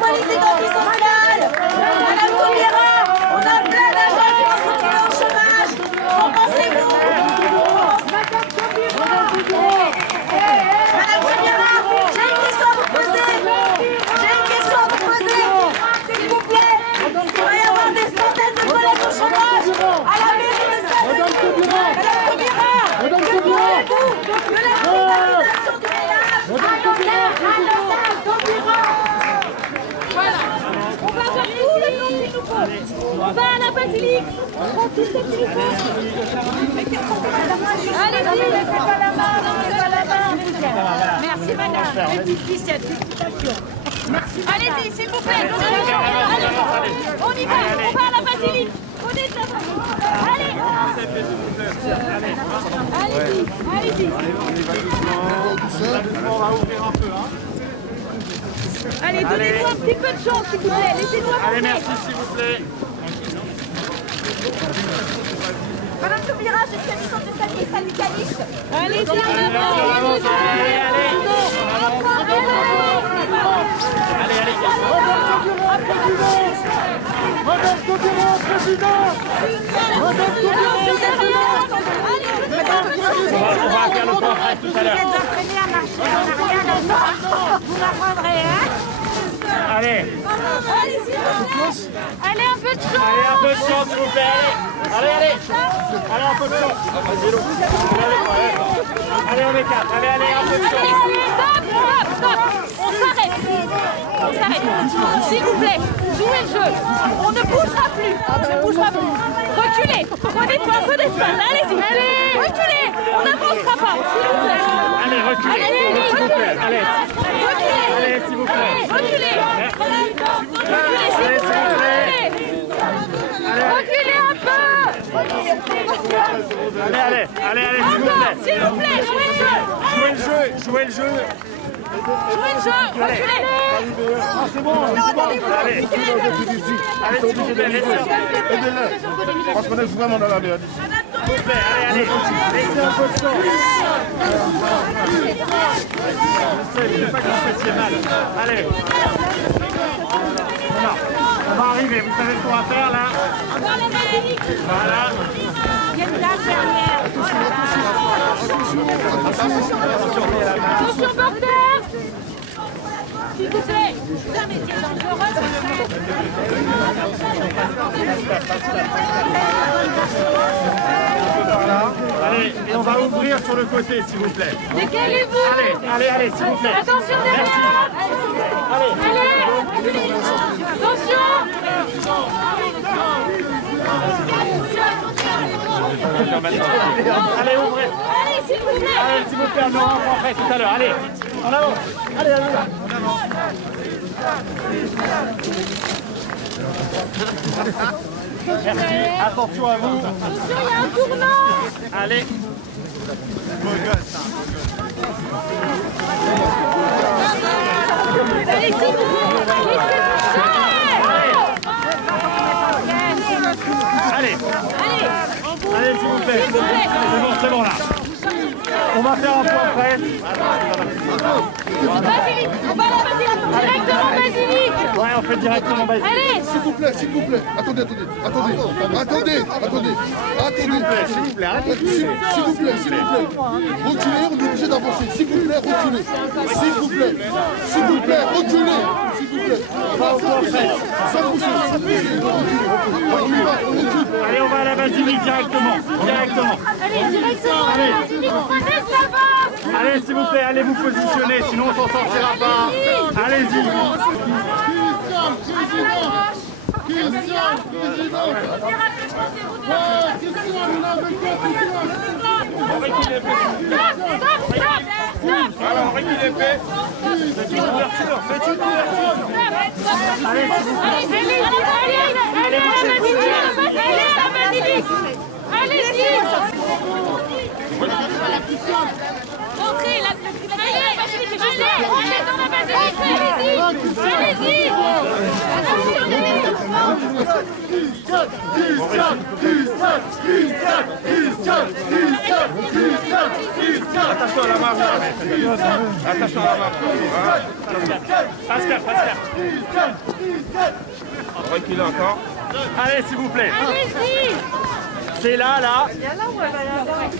Politique antisociale. Madame Taubira, on a plein d'agents qui vont se retrouver au chômage. Qu'en pensez-vous? Madame Taubira, j'ai une question à vous poser. S'il vous plaît, il va y avoir des centaines de collègues au chômage à la mairie de Saint-Denis. Madame Taubira, que pensez-vous de la privatisation du ménage? On va avoir tout le temps qu'il nous faut. On va à la basilique. On prend tout ce qu'il nous faut. Allez-y, laissez pas la main. Merci madame. Félicitations. Allez-y, s'il vous plaît. Allez, on y va. On va à la basilique. Prenez de la basilique. Allez. Allez-y. On va ouvrir un peu, hein. Allez, donnez-nous un petit peu de chance, s'il vous plaît. Laissez-nous avancer. Allez, merci, s'il vous plaît. Madame Taubira, je suis assistante de syndicaliste. Allez-y, Allez, Madame Taubira, président. On va faire le point presse tout à l'heure. Vous m'apprendrez, hein? Allez. Allez, un peu de chance. Allez, un peu de chance, s'il vous plaît. Allez, allez. Allez, un peu de chance. Allez, on est quatre. Allez, un peu de chance. Stop. On s'arrête. S'il vous plaît, jouez le jeu. On ne bougera plus. Reculez. Prenez-toi un peu d'espace. Allez-y. Reculez. On n'avancera pas. S'il vous plaît. Allez, reculez. S'il vous plaît. Allez. Allez, s'il vous plaît. Reculez. Reculez un peu. Allez, S'il vous plaît, jouez le jeu. Jouez le jeu. Reculez. C'est bon, Allez, s'il vous plaît, laissez. aidez-le. Parce qu'on est vraiment dans la merde. S'il vous plaît, allez. Laissez un peu de temps. Je sais pas que vous fassiez mal. Allez. Voilà. On va arriver, vous savez ce qu'on va faire là? Voilà. Attention, porteur. S'il vous plaît. Voilà. Allez, et on va ouvrir sur le côté, s'il vous plaît. Décalez-vous. Allez, s'il vous plaît. Attention derrière. Allez. Attention. Allez, ouvrez. Allez, s'il vous plaît. Allez, s'il vous plaît, on aura après tout à l'heure. Allez, en avant. Allez. Merci, attention à vous. Attention, il y a un tournant. Allez. Allez, s'il vous plaît. Allez, s'il vous plaît. C'est bon là. On va faire un point presse. Basilique, on va à la basilique. Directement basilique. Ouais, on fait directement basilique. Allez. S'il vous plaît. Attendez. S'il vous plaît, arrêtez. S'il vous plaît. Reculez, on est obligé d'avancer. S'il vous plaît, reculez. On va au point presse. Sans pousser. On y va, on recule. Allez, on va à la basilique directement. Allez, directement à la basilique. Prenez de l'avance. Allez, s'il vous plaît, allez vous positionner, sinon on s'en sortira pas. Allez-y. On récule les fesses. Alors, on récule les fesses. Faites une ouverture. Allez, s'il vous plaît. Allez, Entrez, on est dans la basilique, allez-y. Attention à la marche. Attention à la marche. Pascal. Reculez encore. Allez, s'il vous plaît. Allez-y. C'est là.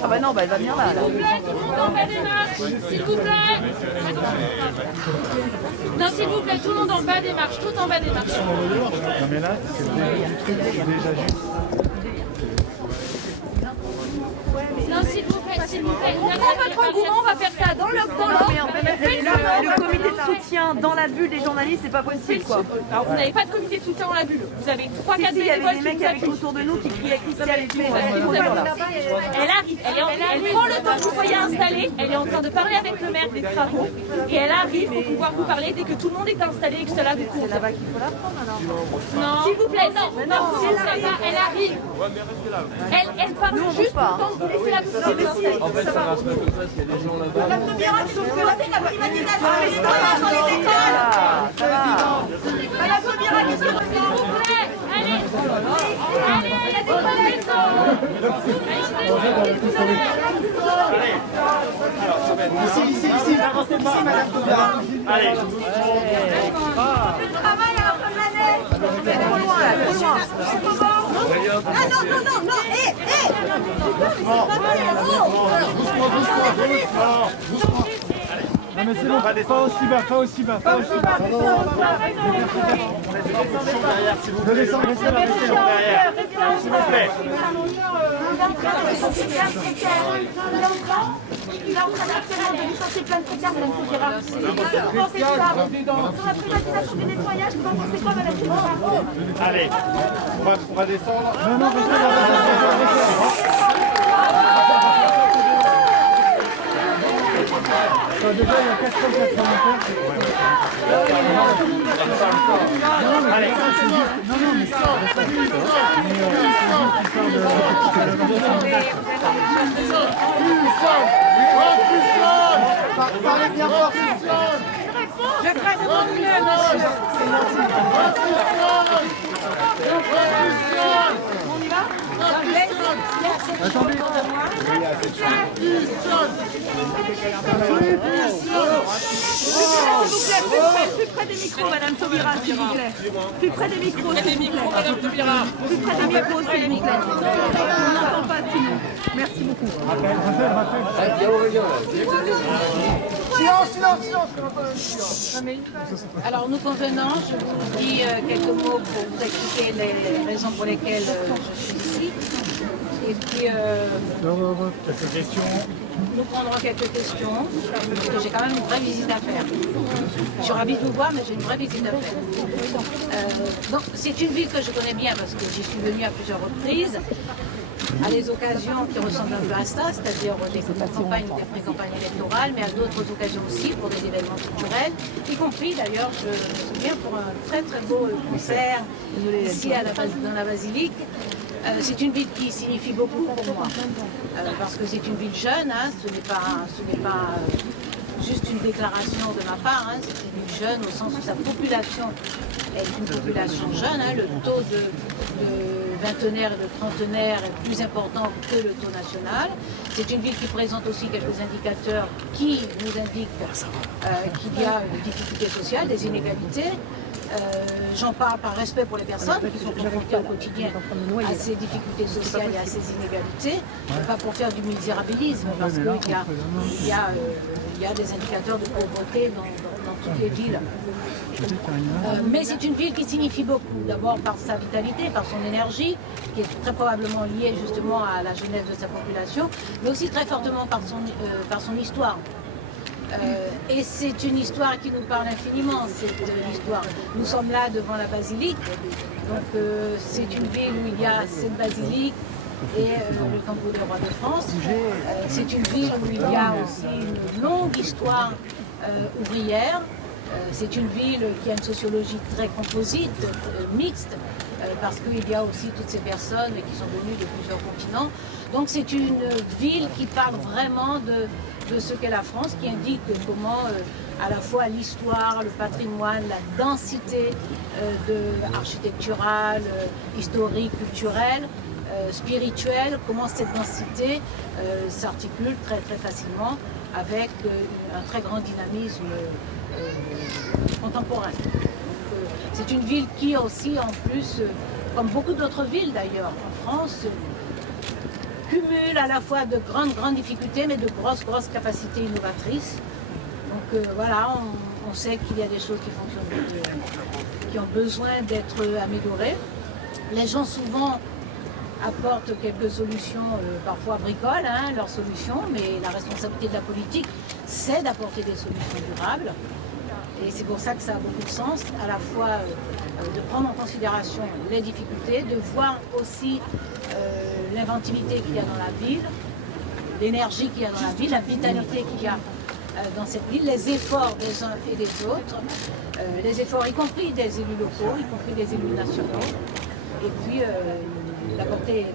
Ah bah non, bah elle va venir là. S'il vous plaît, tout le monde en bas des marches. S'il vous plaît. Non, s'il vous plaît, tout le monde en bas des marches. Tout en bas des marches. Non mais là, c'est le début du truc, c'est déjà juste. Non, s'il vous plaît. On prend votre engouement, on va faire ça dans l'ordre. Le comité de soutien dans la bulle des journalistes, c'est pas possible quoi. Alors, vous n'avez pas de comité de soutien dans la bulle. Vous avez 3-4 Il y avait bénévoles des qui mecs vous avec appuient. autour de nous qui criaient Christian et tout. Elle arrive, elle prend le temps que vous voyez installé, elle est en train de parler avec le maire des travaux et elle arrive pour pouvoir vous parler dès que tout le monde est installé et que cela vous court. C'est là-bas qu'il faut la prendre alors. Non, s'il vous plaît, non, elle arrive. Elle parle juste pour le temps de vous laisser la possibilité d'installer. En fait, ça marche pas comme ça, s'il y a des gens là-bas. La privatisation des écoles dans les écoles. Ça va. La première question, S'il vous plaît, allez, il y a des collègues. Ici, madame Toubira. Allez. le travail à la fin de l'année. C'est trop loin là, trop loin. Non, Non mais c'est bon, pas aussi bas. Descendez derrière, s'il vous plaît. Il est en train actuellement de licencier plein de précaires, madame Toubira. Qu'est-ce que vous pensez de ça? Sur la privatisation du nettoyage, vous en pensez quoi, madame Toubira? Allez, on va descendre. Non, déjà, il y a 4 Allez, Parlez bien fort. Je ferai de mon mieux, monsieur. On y va? attendez. Plus près des micros, madame Taubira, s'il vous plaît. Plus près des micros, s'il vous plaît. Madame Taubira. Plus près des micros, s'il vous plaît. On n'entend pas, sinon. Merci beaucoup. Silence. Alors nous convenons, je vous dis quelques mots pour vous expliquer les raisons pour lesquelles je suis ici. Et puis Quelques questions. nous prendrons quelques questions, parce que j'ai quand même une vraie visite à faire. Je suis ravie de vous voir, mais j'ai une vraie visite à faire. Donc c'est une ville que je connais bien parce que j'y suis venue à plusieurs reprises, à des occasions qui ressemblent un peu à ça, c'est-à-dire des campagnes ou des pré-campagnes électorales, mais à d'autres occasions aussi pour des événements culturels, y compris d'ailleurs, je me souviens pour un très très beau concert ici dans la basilique. C'est une ville qui signifie beaucoup pour moi, parce que c'est une ville jeune, hein, ce n'est pas juste une déclaration de ma part, hein, c'est une ville jeune au sens où sa population est une population jeune, hein, le taux de vingtenaires et de trentenaires est plus important que le taux national. C'est une ville qui présente aussi quelques indicateurs qui nous indiquent qu'il y a des difficultés sociales, des inégalités. J'en parle par respect pour les personnes qui sont confrontées au quotidien à ces difficultés sociales et à ces inégalités, pas pour faire du misérabilisme, parce qu'il y a des indicateurs de pauvreté dans toutes les villes. Mais c'est une ville qui signifie beaucoup, d'abord par sa vitalité, par son énergie, qui est très probablement liée justement à la jeunesse de sa population, mais aussi très fortement par son histoire. Et c'est une histoire qui nous parle infiniment, cette histoire. Nous sommes là devant la basilique, donc c'est une ville où il y a cette basilique et le tombeau des rois de France. C'est une ville où il y a aussi une longue histoire ouvrière. C'est une ville qui a une sociologie très composite, mixte, parce qu'il y a aussi toutes ces personnes qui sont venues de plusieurs continents. Donc c'est une ville qui parle vraiment de ce qu'est la France, qui indique comment à la fois l'histoire, le patrimoine, la densité architecturale, historique, culturelle, spirituelle, comment cette densité s'articule très très facilement avec un très grand dynamisme contemporain. C'est une ville qui aussi en plus, comme beaucoup d'autres villes d'ailleurs en France, cumule à la fois de grandes difficultés mais de grosses capacités innovatrices. Donc voilà, on sait qu'il y a des choses qui fonctionnent, qui ont besoin d'être améliorées. Les gens souvent apportent quelques solutions, parfois bricolent leurs solutions, mais la responsabilité de la politique, c'est d'apporter des solutions durables. Et c'est pour ça que ça a beaucoup de sens, à la fois de prendre en considération les difficultés, de voir aussi l'inventivité qu'il y a dans la ville, l'énergie qu'il y a dans la ville, la vitalité qu'il y a dans cette ville, les efforts des uns et des autres, les efforts y compris des élus locaux, y compris des élus nationaux, et puis d'apporter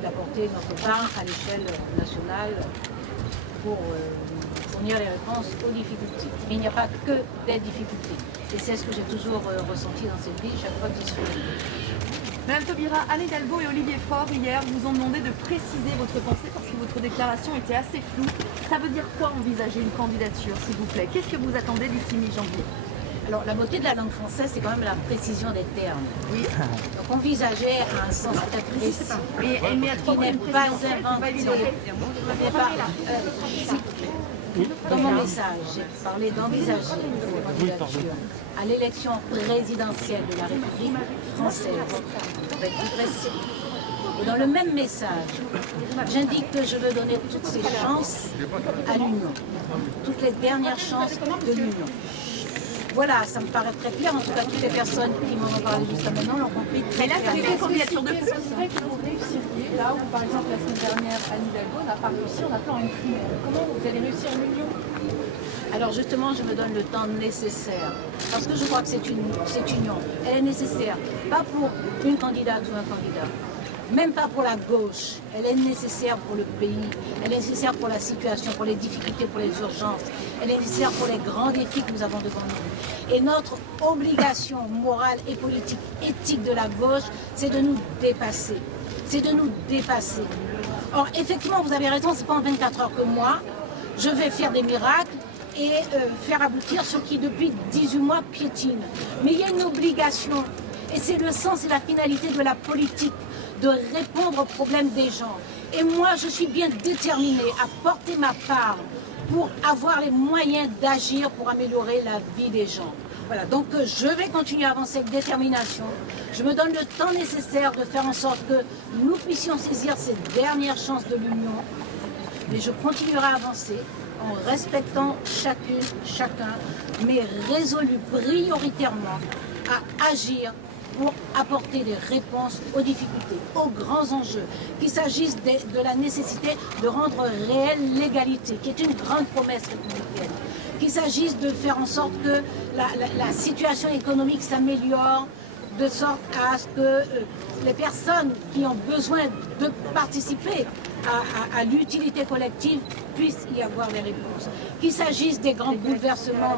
notre part à l'échelle nationale pour fournir les réponses aux difficultés. Il n'y a pas que des difficultés. Et c'est ce que j'ai toujours ressenti dans cette ville chaque fois que j'y suis venue. Madame Taubira, Anne Hidalgo et Olivier Faure, hier, vous ont demandé de préciser votre pensée parce que votre déclaration était assez floue. Ça veut dire quoi envisager une candidature, s'il vous plaît? Qu'est-ce que vous attendez d'ici mi-janvier? Alors, la beauté de la langue française, c'est quand même la précision des termes. Oui. Donc, envisager a un sens très précis. Mais qui n'est pas inventé. Dans mon message, j'ai parlé d'envisager une candidature à l'élection présidentielle de la République française. Ça va être plus précis. Et dans le même message, j'indique que je veux donner toutes ces chances à l'Union, toutes les dernières chances de l'Union. Voilà, ça me paraît très clair. En tout cas, toutes les personnes qui m'en ont parlé jusqu'à maintenant l'ont compris très clairement. Mais là, c'est une candidature de plus. C'est vrai que vous réussiriez, là où par exemple la semaine dernière, Anne Hidalgo n'a pas réussi en appelant une primaire. Comment vous allez réussir en union? Alors justement, je me donne le temps nécessaire. Parce que je crois que cette union, elle est nécessaire. Pas pour une candidate ou un candidat. Même pas pour la gauche. Elle est nécessaire pour le pays. Elle est nécessaire pour la situation, pour les difficultés, pour les urgences. Elle est nécessaire pour les grands défis que nous avons devant nous. Et notre obligation morale et politique, éthique de la gauche, c'est de nous dépasser. C'est de nous dépasser. Or, effectivement, vous avez raison, c'est pas en 24 heures que moi, je vais faire des miracles et faire aboutir ce qui, depuis 18 mois, piétine. Mais il y a une obligation. Et c'est le sens et la finalité de la politique, de répondre aux problèmes des gens. Et moi, je suis bien déterminée à porter ma part pour avoir les moyens d'agir pour améliorer la vie des gens. Voilà, donc je vais continuer à avancer avec détermination. Je me donne le temps nécessaire de faire en sorte que nous puissions saisir ces dernières chances de l'Union. Mais je continuerai à avancer en respectant chacune, chacun, mais résolu prioritairement à agir pour apporter des réponses aux difficultés, aux grands enjeux, qu'il s'agisse de la nécessité de rendre réelle l'égalité, qui est une grande promesse républicaine, qu'il s'agisse de faire en sorte que la situation économique s'améliore, de sorte à ce que les personnes qui ont besoin de participer à l'utilité collective puissent y avoir des réponses. Qu'il s'agisse des grands bouleversements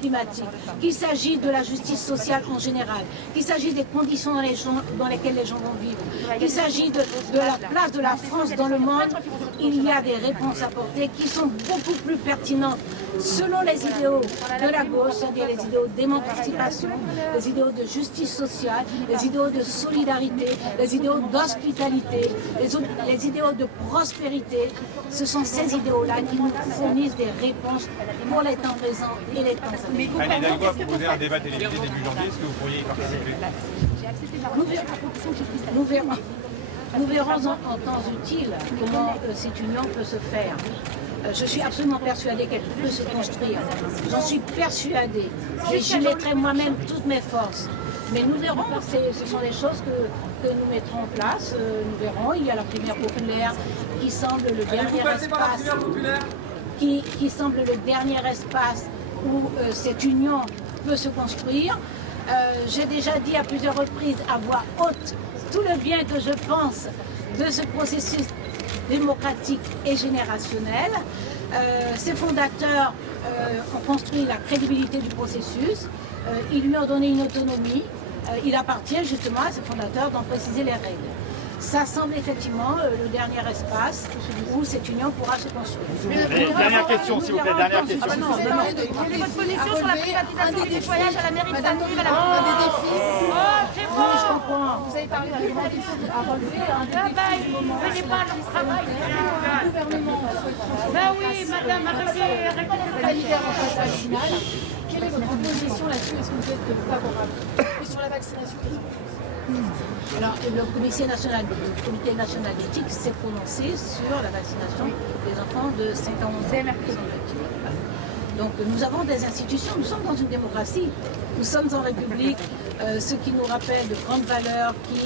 climatiques, qu'il s'agisse de la justice sociale en général, qu'il s'agisse des conditions dans lesquelles les gens vont vivre, qu'il s'agisse de la place de la France dans le monde, il y a des réponses apportées qui sont beaucoup plus pertinentes selon les idéaux de la gauche, c'est-à-dire les idéaux d'émancipation, les idéaux de justice sociale, les idéaux de solidarité, les idéaux d'hospitalité, les idéaux de prospérité. Ce sont ces idéaux-là qui nous fournissent des réponses pour les temps présents et les temps à venir. Anne Hidalgo a proposé un débat télévisé début janvier. Est-ce que vous pourriez y participer? Nous verrons en temps utile comment cette union peut se faire. Je suis absolument persuadée qu'elle peut se construire. J'en suis persuadée. Et j'y mettrai moi-même toutes mes forces. Mais nous verrons, ce sont des choses que nous mettrons en place. Nous verrons, il y a la primaire populaire qui semble le dernier espace, qui semble le dernier espace où cette union peut se construire. J'ai déjà dit à plusieurs reprises à voix haute tout le bien que je pense de ce processus démocratique et générationnel. Ses fondateurs ont construit la crédibilité du processus, ils lui ont donné une autonomie, il appartient justement à ses fondateurs d'en préciser les règles. Ça semble effectivement le dernier espace où cette union pourra se construire. Dernière question, s'il vous plaît, dernière question. Quelle est votre position sur la privatisation du nettoyage à la mairie de Saint-Denis à la Je comprends. Vous avez parlé de l'agriculture à relever un défi du moment. Venez pas dans le travail. Le gouvernement souhaite Ben oui, madame, sanitaire en phase vaccinale. Quelle est votre position là-dessus? Est-ce que vous êtes favorable? Et sur la vaccination des enfants? Alors, le comité national d'éthique s'est prononcé sur la vaccination des enfants de 5 à 11 ans. Donc nous avons des institutions, nous sommes dans une démocratie, nous sommes en République, ce qui nous rappelle de grandes valeurs qui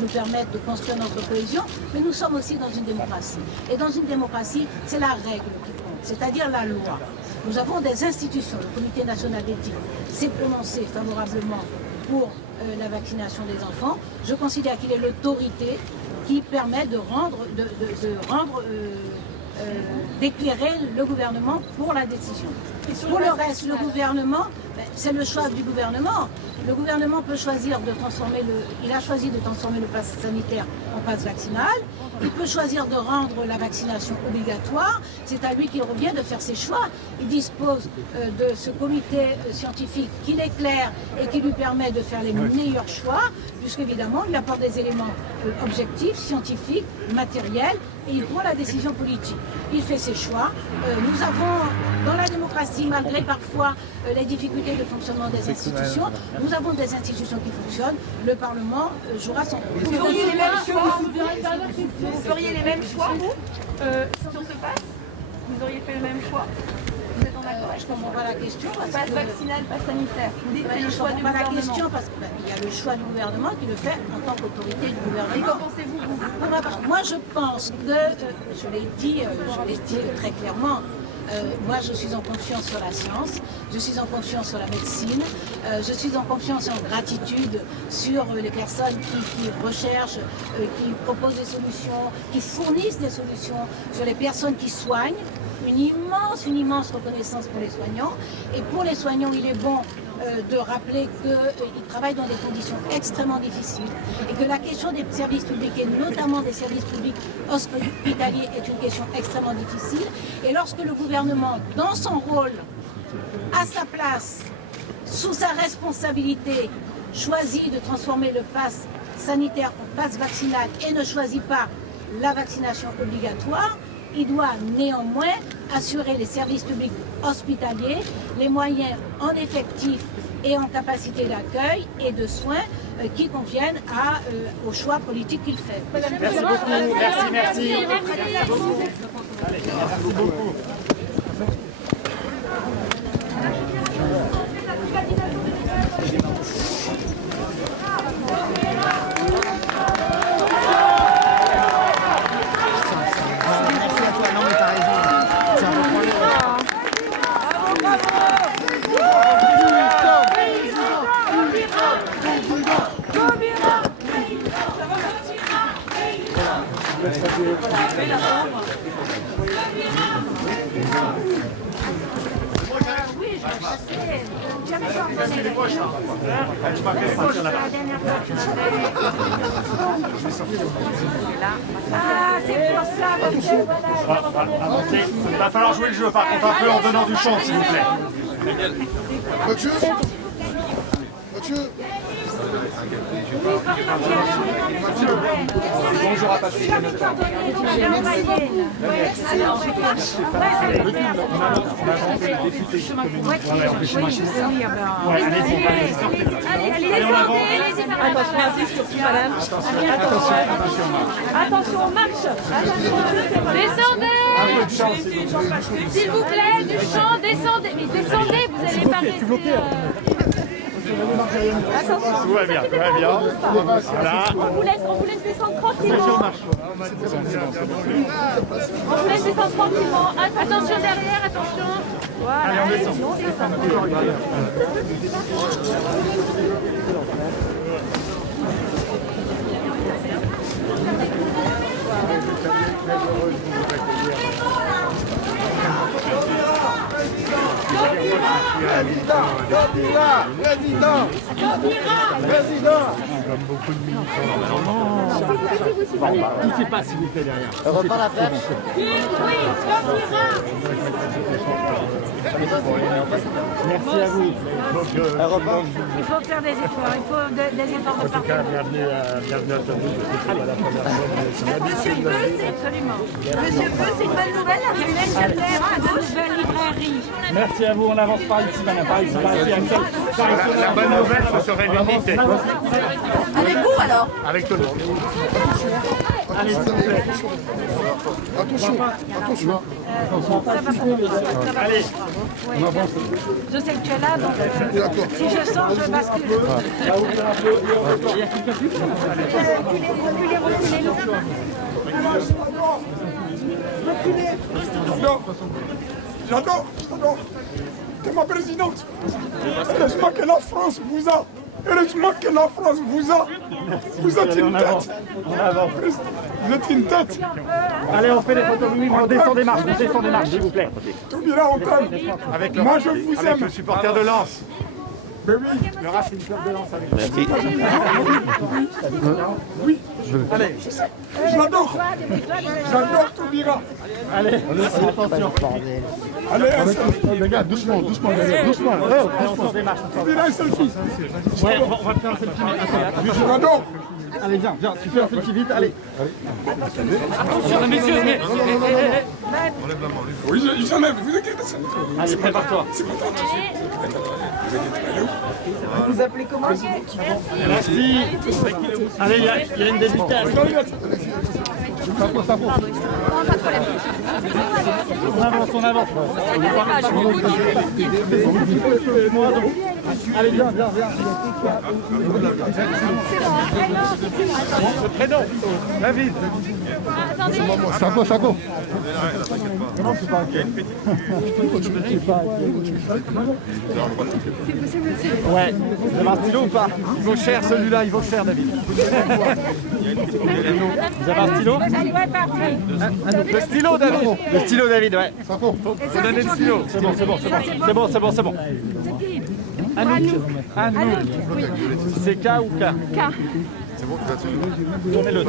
nous permettent de construire notre cohésion, mais nous sommes aussi dans une démocratie. Et dans une démocratie, c'est la règle qui compte, c'est-à-dire la loi. Nous avons des institutions, le comité national d'éthique s'est prononcé favorablement pour la vaccination des enfants. Je considère qu'il est l'autorité qui permet d'éclairer le gouvernement pour la décision. Pour le reste, le gouvernement, c'est le choix du gouvernement. Le gouvernement peut choisir de transformer il a choisi de transformer le pass sanitaire en pass vaccinal. Il peut choisir de rendre la vaccination obligatoire. C'est à lui qu'il revient de faire ses choix. Il dispose de ce comité scientifique qui l'éclaire et qui lui permet de faire les meilleurs choix, puisqu'évidemment, il apporte des éléments objectifs, scientifiques, matériels, et il prend la décision politique. Il fait ses choix. Nous avons, dans la démocratie, malgré parfois les difficultés de fonctionnement des institutions, nous avons des institutions qui fonctionnent. Le Parlement jouera son rôle. Vous feriez les mêmes choix, vous feriez les mêmes choix, vous, sur ce pass? Vous auriez fait le même choix? Vous êtes en accord? Je ne comprends pas la question. Pass vaccinal, pass sanitaire. Vous dites que c'est le Je ne choix comprends du pas la gouvernement. question parce qu'il y a le choix du gouvernement qui le fait en tant qu'autorité du Et gouvernement. qu'en pensez-vous, vous? Moi, je pense que, je l'ai dit très clairement, moi, je suis en confiance sur la science, je suis en confiance sur la médecine, je suis en confiance et en gratitude sur les personnes qui recherchent, qui proposent des solutions, qui fournissent des solutions, sur les personnes qui soignent. Une immense reconnaissance pour les soignants. Et pour les soignants, il est bon de rappeler qu'ils travaillent dans des conditions extrêmement difficiles et que la question des services publics, et notamment des services publics hospitaliers, est une question extrêmement difficile. Et lorsque le gouvernement, dans son rôle, à sa place, sous sa responsabilité, choisit de transformer le pass sanitaire en pass vaccinal et ne choisit pas la vaccination obligatoire, il doit néanmoins assurer les services publics hospitaliers, les moyens en effectif et en capacité d'accueil et de soins qui conviennent au choix politique qu'il fait. Merci beaucoup. Merci. Allez, merci beaucoup. Il va falloir jouer le jeu par contre un peu en donnant du champ s'il vous plaît. Mathieu Mathieu Bonjour à Patrick. Attention, on marche. Descendez. S'il vous plaît, du champ, descendez. Mais descendez, vous allez pas rester... Tout va bien, tout va bien. Voilà. On vous laisse descendre tranquillement. On vous laisse descendre tranquillement. Attention derrière, attention. Voilà. Allez, on descend. Poussez pas s'il vous plaît derrière. Merci à vous. Il faut faire des efforts, il faut des efforts de partout. Bienvenue à Toulouse. C'est pas la première fois. Monsieur Peu, Absolument. Monsieur Peu, c'est une bonne nouvelle, la ruelle Chapelaire à gauche. Nouvelle librairie. Merci à vous, on avance par ici, madame. Par ici, Axel. La bonne nouvelle, ce serait l'unité. Avec vous alors? Avec tout le monde. Allez, s'il vous plaît. Attention, attention. Allez. Je sais que tu es là, donc si je sens, je bascule. J'adore. C'est ma présidente. Heureusement que la France vous a. Heureusement que la France vous a. Vous êtes une tête. Vous êtes une tête. Allez, on fait des photos. On descend des marches, s'il vous plaît. Taubira, on t'aime. Moi, je vous aime. Le supporter de Lens. Mais oui. Le Racing Club de Lens avec Oui. Allez. J'adore Taubira. Allez, attention. Allez, un selfie. Les gars, doucement. On sort des marches. Taubira, un selfie. Ouais, on va faire un selfie. J'adore. Allez, viens, tu fais un selfie vite, allez. Attention, messieurs, Oui, j'enlève, vous inquiétez pas. allez, prépare-toi. C'est mon temps. Vous appelez comment? Merci. Allez, il y a une dédicace. On avance. Allez, viens. Le prénom, David. Chaco. Ouais, vous avez un stylo ou pas? Il vaut cher celui-là, il vaut cher David. Vous avez un stylo? Le stylo David. Le stylo David, ouais. Faut donner le stylo. C'est bon. Anouk. C'est K ou K? K. Tournez-le.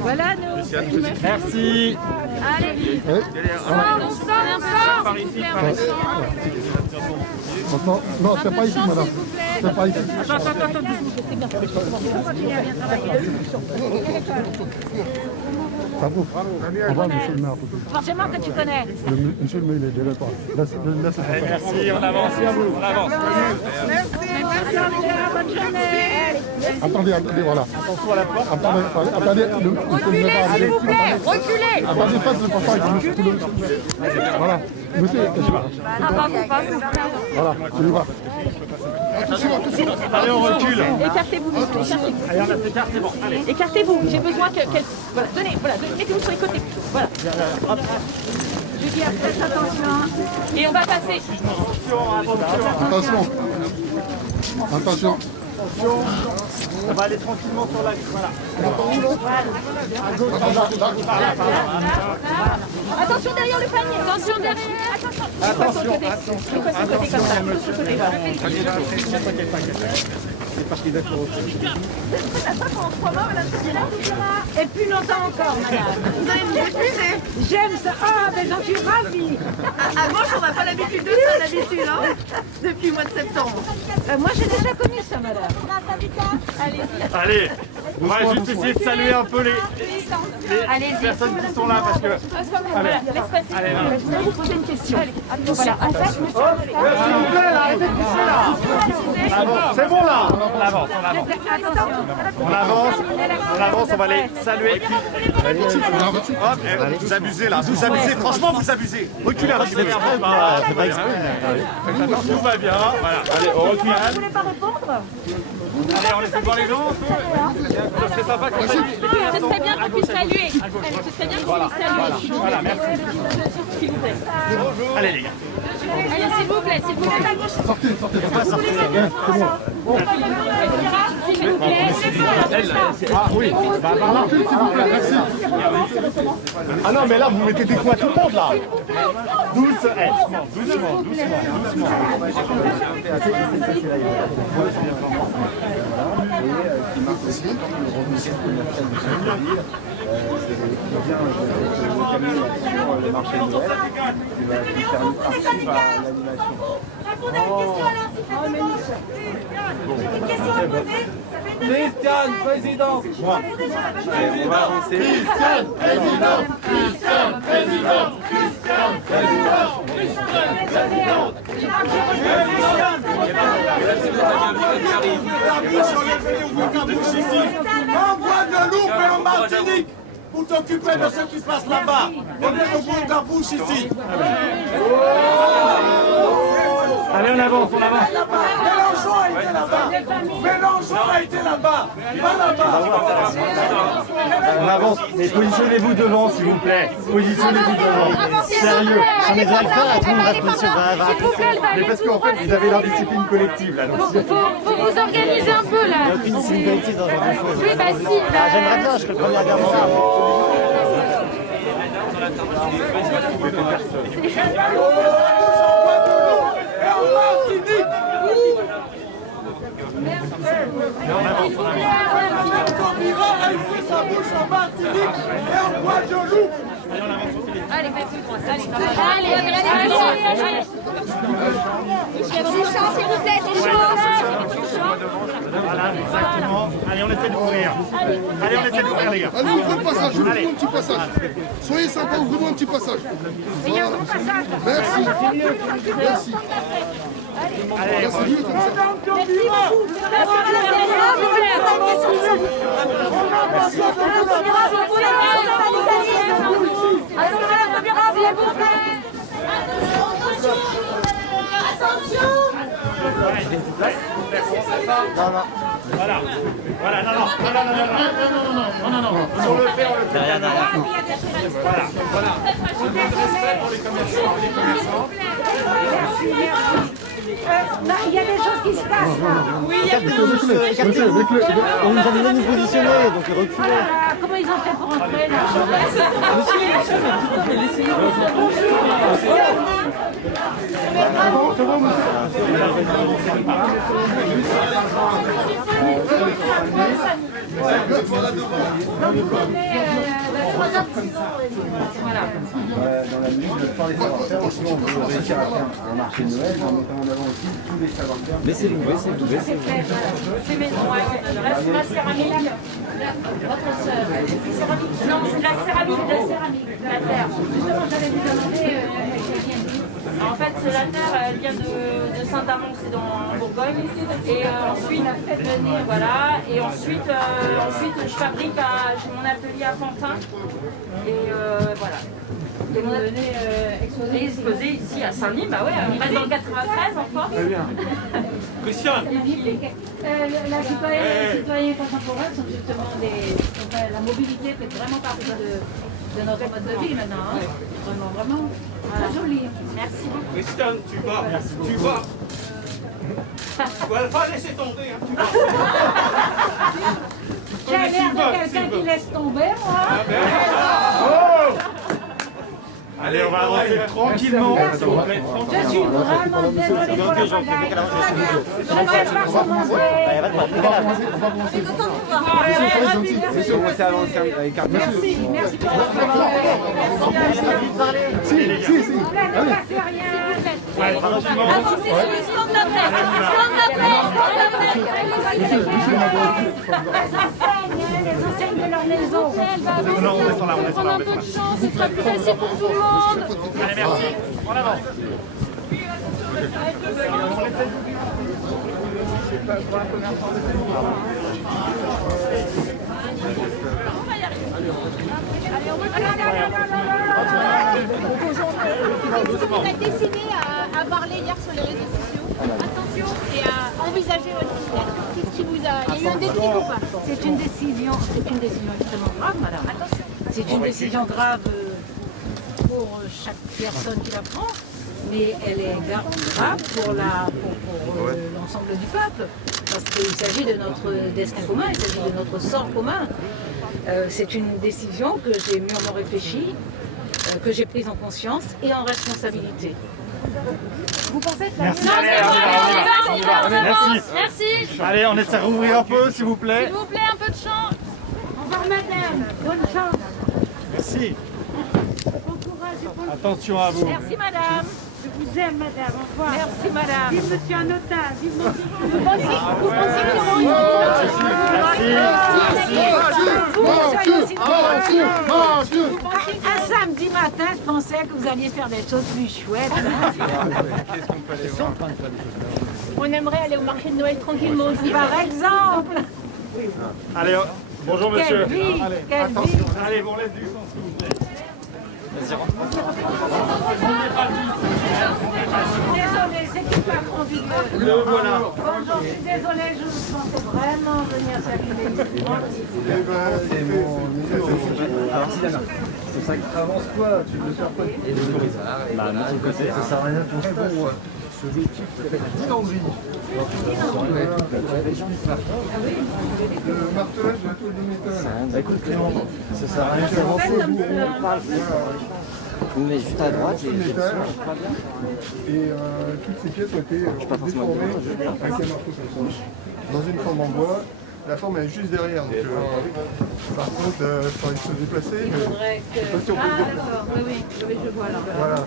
Voilà, nous. Merci. Allez, on sort. Par ici. Non, c'est pas ici, madame. C'est pas ici. Ça vous. Au revoir, monsieur le maire. Forcément que tu connais. Monsieur le maire, il est déjà pas. Laisse Merci, on avance. Bonne journée. Attendez, voilà. Attention à la porte. Attendez, Reculez, s'il vous plaît. Reculez. attendez, faites le passage. Voilà. Monsieur, voilà, on y va. Allez, on recule. Écartez-vous, Allez, on s'écarte, c'est bon. Allez. Écartez-vous. J'ai besoin qu'elle... Voilà, mettez-vous sur les côtés. Voilà. Je dis faites attention. Et on va passer. Attention. On va aller tranquillement sur la... Voilà. Attention derrière le panier. Attention derrière. Attention. Côté comme ça. Sur le côté. C'est parce qu'il est trop. Et plus longtemps encore, madame. Vous allez vous épuiser. J'aime ça. Ah, mais j'en suis ravie. À gauche, on n'a pas l'habitude de ça d'habitude, hein, depuis le mois de septembre. Moi, j'ai déjà connu ça, madame. Allez, on va juste essayer de saluer un peu les personnes qui sont là parce que... Voilà, laisse passer. Allez, là. Je vais vous poser une question. Voilà, en fait, S'il vous plaît, là, arrêtez de pousser là. C'est bon là. On avance, on va les saluer. Hop, vous abusez là, franchement vous abusez. Reculez un petit peu. Tout va bien, voilà. Allez, on recule. vous voulez pas répondre? Allez, on laisse voir les gens. Ça serait sympa qu'on fasse. Ce serait bien qu'on puisse saluer. Ce serait bien qu'on puisse saluer. Voilà, merci. S'il vous plaît. Allez, les gars. Allez, s'il vous plaît, s'il vous plaît. Sortez. S'il vous plaît. Ah oui, bah par là. S'il vous plaît, merci. Ah non, mais là, vous mettez des coups à tout le monde, là. Doucement. le marché de Noël, qui va faire une partie par l'animation. Répondez à une question alors, s'il vous plaît. Une question à poser. Christian, président. On On va avancer. En Guadeloupe et en Martinique, pour t'occuper de ce qui se passe là-bas. On est au bout de la bouche ici. Allez, on avance. Mélenchon a été là-bas. Mélenchon a été là-bas. Va là-bas. On avance. Mais positionnez-vous devant, s'il vous plaît. Positionnez-vous devant. Sérieux. On est directeur, tout le monde va se positionner. Mais parce qu'en fait, vous avez l'indiscipline collective, là. Faut vous organiser un peu, là. Une discipline collective dans genre de choses. Oui, bah si. J'aimerais bien, je serais le premier à dire ça. Et en Martinique. Taubira a ouvert sa bouche en Martinique et en Guadeloupe. Allez, allez. Touchant, s'il vous plaît, touchant. Voilà, exactement. Allez, on essaie d'ouvrir. Allez, on essaie d'ouvrir, les gars. Allez, ouvrez le passage, ouvrez un petit passage. Soyez sympa, ouvrez-moi un petit passage. Voilà. Merci. Allez, Là, c'est mieux comme ça. Voilà. Non. Si on le fait, on le fait. Voilà. Un peu de respect pour les commerçants. Il y a des choses qui se passent là. Oui, il y a plein de choses. On nous a demandé de nous positionner, donc reculez. Comment ils ont fait pour entrer là? Dans la musique, de faire les savoir-faire, aussi, on veut réussir à faire un marché de Noël en mettant en avant aussi tous les savoir-faire. Baissez-vous. C'est maison, ouais. La céramique. Votre sœur. Non, c'est de la céramique, de la terre. Justement, j'allais vous demander en fait, c'est la terre, elle vient de Saint-Amand, c'est dans Bourgogne. Et ensuite, voilà. Et ensuite, je fabrique, j'ai mon atelier à Pantin. Et voilà. Et mon atelier exposé ici à Saint-Denis, bah ouais, on reste dans le 93 encore. Très bien. Christian. La citoyenne contemporaine sont justement la mobilité fait vraiment partie de notre mode de vie maintenant. Hein. Vraiment. Très joli. Merci beaucoup. Christian, tu vas. Tu vas pas laisser tomber. Hein. J'ai l'air de quelqu'un qui laisse tomber, moi. Allez, on va avancer tranquillement. Je suis vraiment désolée pour la pagaille. Je ne vais pas commencer. Merci pour votre les enseignes de leur maison. Non, on est sur là. Un peu de chance, ce sera plus facile pour tout le monde. Allez, merci. On avance. Vous avez décidé à parler hier sur les réseaux sociaux. Attention et à envisager votre ministère. Qu'est-ce qui vous a... Il y a eu un déclic ou pas? C'est une décision extrêmement grave, madame. Attention. C'est une décision grave pour chaque personne qui la prend, mais elle est grave pour l'ensemble du peuple, parce qu'il s'agit de notre destin commun, il s'agit de notre sort commun. C'est une décision que j'ai mûrement réfléchie, que j'ai prise en conscience et en responsabilité. Vous pensez que la Merci. Merci. Merci. Allez, on essaie de rouvrir un peu, s'il vous plaît. S'il vous plaît, un peu de chant. Au revoir, madame. Bonne chance. Merci. Bon courage et bon... Attention à vous. Merci, madame. Je vous aime, madame. Au revoir. Merci, madame. Vive monsieur un otage. Vive mon... Vous pensez qu'il y aura une... Un samedi matin, je pensais que vous alliez faire des choses plus chouettes. On aimerait aller au marché de Noël tranquillement aussi. Par exemple. Allez, bonjour monsieur. Quelle vie, quelle vie. Allez, on laisse du sang, s'il vous plaît. Vas-y, rentre. Désolée, c'est qui pas conduit Le voilà. Bonjour, je suis désolée, je vous pensais vraiment venir saluer. Alors, Sylvana, c'est ça qui avance quoi? Tu veux faire quoi? Et l'autorise. Bah, non, c'est le côté. Ça sert à rien de ton bon. Ce véhicule s'appelle Dinandrie. Le martelage de tout le métal. Bah écoute Clément, ça sert à rien d'avancer, nous on parle. On est juste à droite et métal. Et toutes ces pièces ont été déformées avec un marteau comme ça. Dans une forme en bois. La forme est juste derrière, donc par contre, il faudrait se déplacer, mais je sais pas si on peut le Ah d'accord, oui, je vois là. Voilà.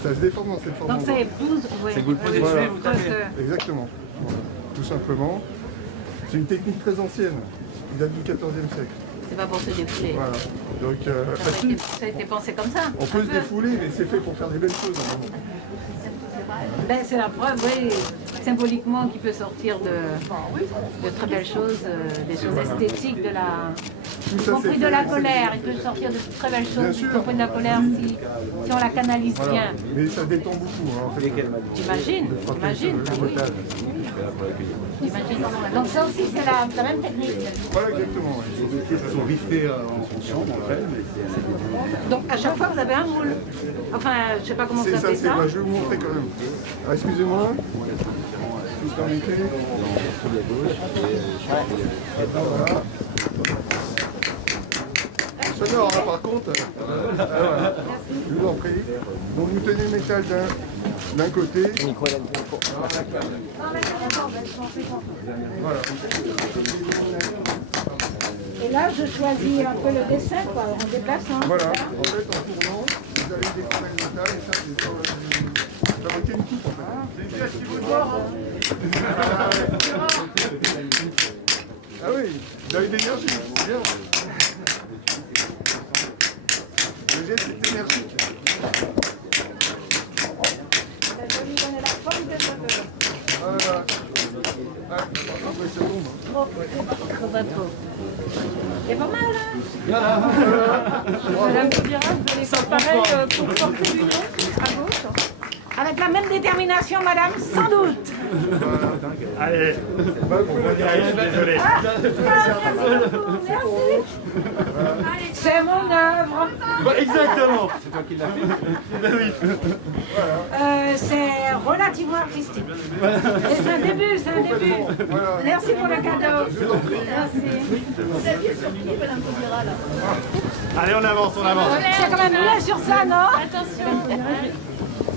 Ça se déforme dans cette forme Donc en ça bois. épouse, oui. C'est que vous le posez dessus et vous tapez. Exactement. Voilà. Tout simplement. C'est une technique très ancienne, qui date du XIVe siècle. C'est pas pour se défouler. Voilà. Donc, Ça a été pensé comme ça. on peut se défouler, mais c'est fait pour faire des belles choses. Ben, c'est la preuve, oui, symboliquement, qu'il peut sortir de très belles choses, des choses esthétiques, y compris de la colère. Il peut sortir de très belles choses, y compris de la colère, si on la canalise bien. Mais ça détend beaucoup, hein, en fait. J'imagine, j'imagine, oui. J'imagine. Donc ça aussi, c'est la même technique. Voilà, exactement. Les deux pièces sont riftées en chambre, en fait. Donc à chaque fois, vous avez un moule. Enfin, je ne sais pas comment C'est ça ça, fait c'est ça. moi, je vais vous montrer quand même. Ah, excusez-moi. Vous permettez. Voilà. Sonore, hein, par contre. Voilà. Je vous en prie. Donc vous tenez le métal d'un côté. Voilà. Et là, je choisis un peu le dessin, quoi, en déplaçant. Voilà. En fait, en tournant, vous allez décorer le métal et ça, c'est fabriquer une coupe, en fait. Ah oui, vous avez de l'énergie, c'est bien. Le geste est énergique. Voilà. Ah, après, ça tombe. C'est pas mal, hein? Madame Taubira, vous allez faire pareil pour porter du nom à gauche. Avec la même détermination, madame, sans doute. Allez. Désolé. C'est mon œuvre. Exactement. C'est relativement artistique. Et c'est un début, c'est un début. Merci pour le cadeau. Merci. Allez, on avance, on avance. C'est quand même bien sur ça, non? Attention.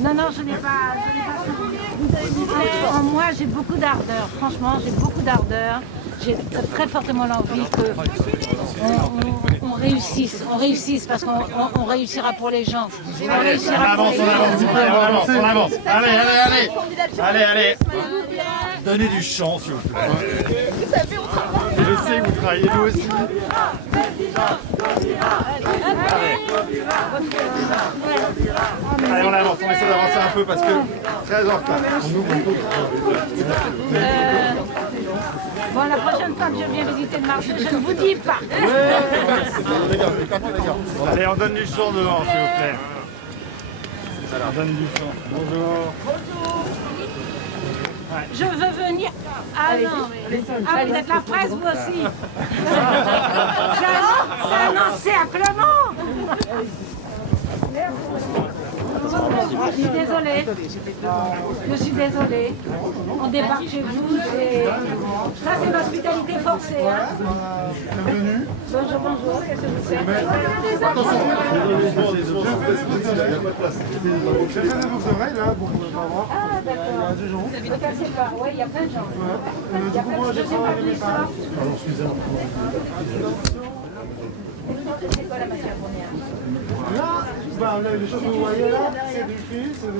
Non, non, je n'ai pas. En moi, j'ai beaucoup d'ardeur. Franchement, j'ai beaucoup d'ardeur. J'ai très fortement l'envie qu'on réussisse, parce qu'on réussira pour les gens. On réussira On pour avance, les on gens. avance, on avance. Allez, allez, allez. Allez, allez. Donnez du chant, s'il vous plaît. Je sais que vous travaillez, nous aussi. Allez, on avance, on essaie d'avancer un peu parce que très en retard. Bon, la prochaine fois que je viens visiter le marché, je ne vous dis pas. Allez, on donne du chant devant, s'il vous plaît. Je veux venir. Ah non, mais... Ah, vous êtes la presse, vous aussi. C'est un encerclement. Je suis désolée. Je suis désolée. On débarque chez vous. Ça, c'est l'hospitalité forcée. Hein. Bonjour, bonjour. Qu'est-ce que vous faites? Ah, d'accord. Ne cassez pas. Oui, il y a plein de gens. Il y a plein de gens. Je sais pas qui sort. C'est quoi la matière première? Là, les choses que vous voyez là, c'est du fil, c'est de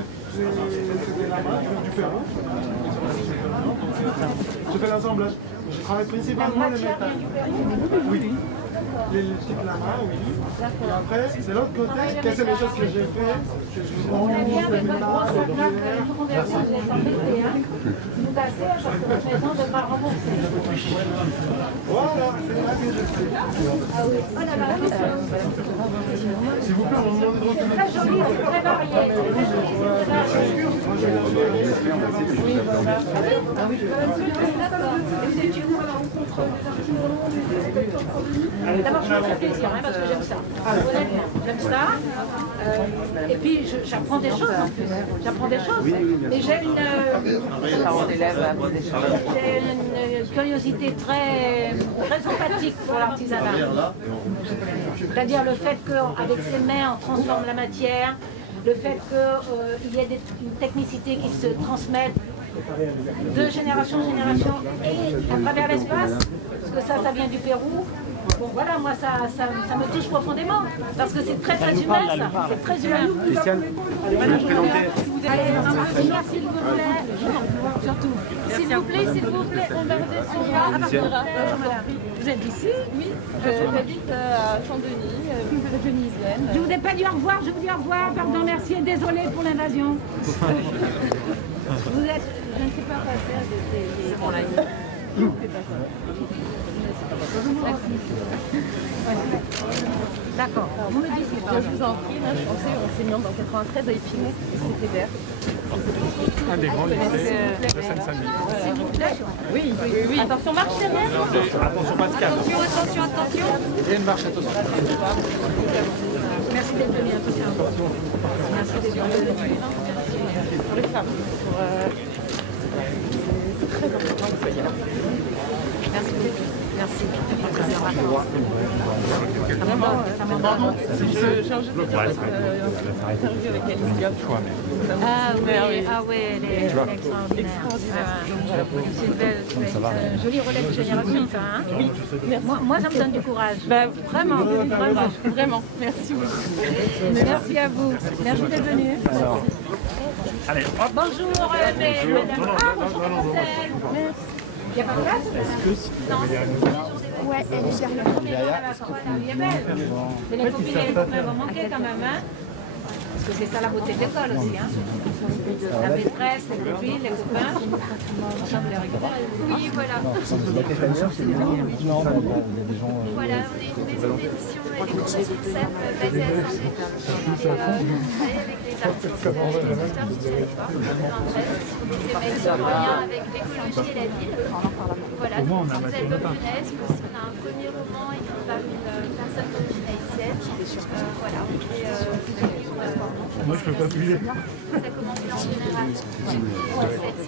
la main, du ferro. Je fais l'assemblage. Je travaille principalement le métal. Oui. Les types de la main, oui. Et après, c'est l'autre côté, quelles sont les choses que j'ai fait. Je suis bronze, le métal, le pierre. Voilà, c'est là que je fais. S'il vous plaît, on me demande de retourner. Très joli, c'est très varié. D'abord, je me fais plaisir, parce que j'aime ça. Honnêtement, j'aime ça. Et puis, j'apprends des choses en plus. J'apprends des choses. Et j'ai une curiosité très empathique pour l'artisanat. C'est-à-dire le fait qu'avec ses mains, on transforme la matière, le fait qu'il y ait une technicité qui se transmette de génération en génération et à travers l'espace, parce que ça vient du Pérou. Bon voilà, moi ça me touche profondément, parce que c'est très humain ça, c'est très humain. Christiane, vous pouvez me présenter? Allez, s'il vous plaît, surtout. S'il vous plaît, on va redescendre. Vous êtes d'ici? Oui, j'habite à Saint-Denis, tunisienne. Je vous ai pas dit au revoir, je vous dis au revoir, pardon, merci et désolé pour l'invasion. Vous êtes, Je ne sais pas quoi faire de ces là. d'accord. Vous me dites, Je vous en prie, je pensais on s'est mis en 93 à Épinay, c'était vert. Un des grands lycées de Seine-Saint-Denis. Oui. Attention, marche derrière. Attention Pascal. Attention. Il y a une marche, attention. merci d'être venu, en tout cas. Merci d'être venu. Pour les femmes, c'est très important de soyez là. Merci beaucoup. Merci. J'ai un jeu de dire interview avec Alice Diop. Ah oui, elle est extraordinaire. C'est une jolie relève de génération, ça. Hein, Oui, merci. moi, ça me donne du courage. Vraiment. Merci beaucoup. Merci à vous. Merci d'être venu. Allez, hop. Bonjour, mesdames. Ah, bonjour, mademoiselle. Il n'y a pas de place? Ouais, elle est derrière. Elle est belle. Mais les copines vont manquer quand même, hein? Parce que c'est ça la beauté de l'école aussi, hein? La maîtresse, les copines, les copains. Ensemble, les récupérer. Oui, voilà. Voilà, on est une maison d'édition électro-responsable basée à Saint-Denis. On travaille avec les artistes et les éditeurs du territoire, sur des thématiques en lien avec l'écologie et la ville. Voilà, donc des albums UNESCO, aussi on a un premier roman écrit par une personne d'origine haïtienne. Voilà, on fait des livres. Moi, je peux pas plier. Ça commence en général.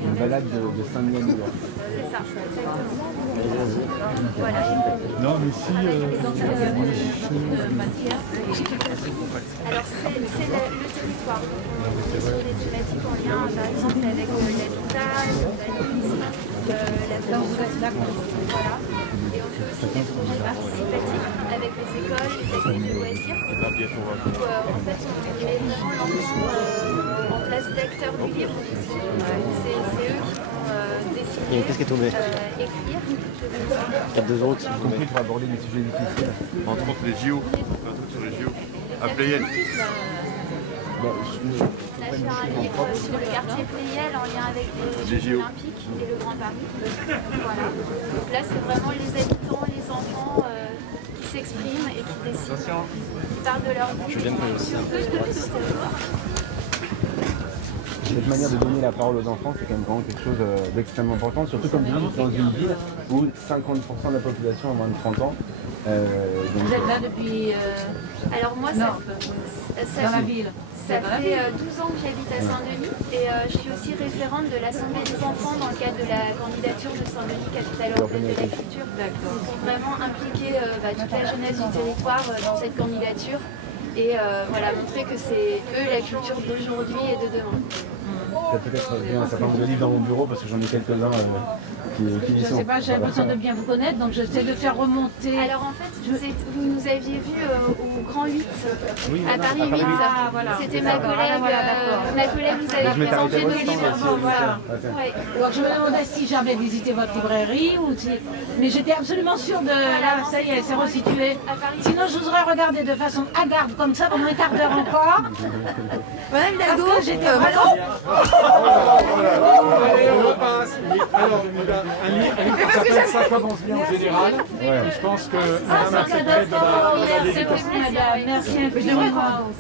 Une balade de 5 000 ans. C'est ça, exactement. Voilà. Non, mais si... Alors c'est le territoire. On est sur des thématiques en lien par exemple avec l'habitat, l'urbanisme, la politique. Voilà. Et on fait aussi des projets participatifs avec les écoles, les accueils de loisirs. Où en fait on met vraiment l'ambition en place d'acteurs du livre. C'est eux qui vont dessiner, Et qu'est-ce qui est tombé écrire. 4 2 euros, s'il vous plaît. Pour aborder des sujets difficiles. Entre autres les JO, un truc sur les JO. À Playel. Là, je fais un livre sur le quartier Playel en lien avec les Jeux Olympiques et le Grand Paris. Voilà. Donc là, c'est vraiment les habitants, les enfants qui s'expriment et qui décident, qui parlent de leur vie. Je viens de aussi. cette manière de donner la parole aux enfants, c'est quand même vraiment quelque chose d'extrêmement important, surtout comme vous dites, dans une ville où 50% de la population a moins de 30 ans. Vous êtes là depuis... Alors moi, non, ça dans la ville. Ça fait 12 ans que j'habite à Saint-Denis et je suis aussi référente de l'Assemblée des enfants dans le cadre de la candidature de Saint-Denis, capitale européenne de la culture. Pour vraiment impliquer toute la jeunesse du territoire dans cette candidature et voilà, montrer que c'est eux la culture d'aujourd'hui et de demain. Peut-être bien un certain nombre de livres dans mon bureau parce que j'en ai quelques-uns qui y Je sont. ne sais pas, j'avais besoin de bien vous connaître, donc j'essaie de faire remonter. Alors en fait, vous nous aviez vu au Grand 8, à Paris 8. Ah, voilà. C'était ma collègue, ma collègue nous avait présenté nos livres. Voilà. Ouais. Donc je me demandais si j'avais visité votre librairie, ou si... mais j'étais absolument sûre de... Là, ça y est, c'est resitué. Sinon, je vous aurais regardé de façon hagarde, comme ça, pendant un quart d'heure encore. Madame Hidalgo, j'étais On repasse. Alors, un livre qui s'appelle Ça commence bien en général. Je pense que Madame accepterait de la Merci infiniment.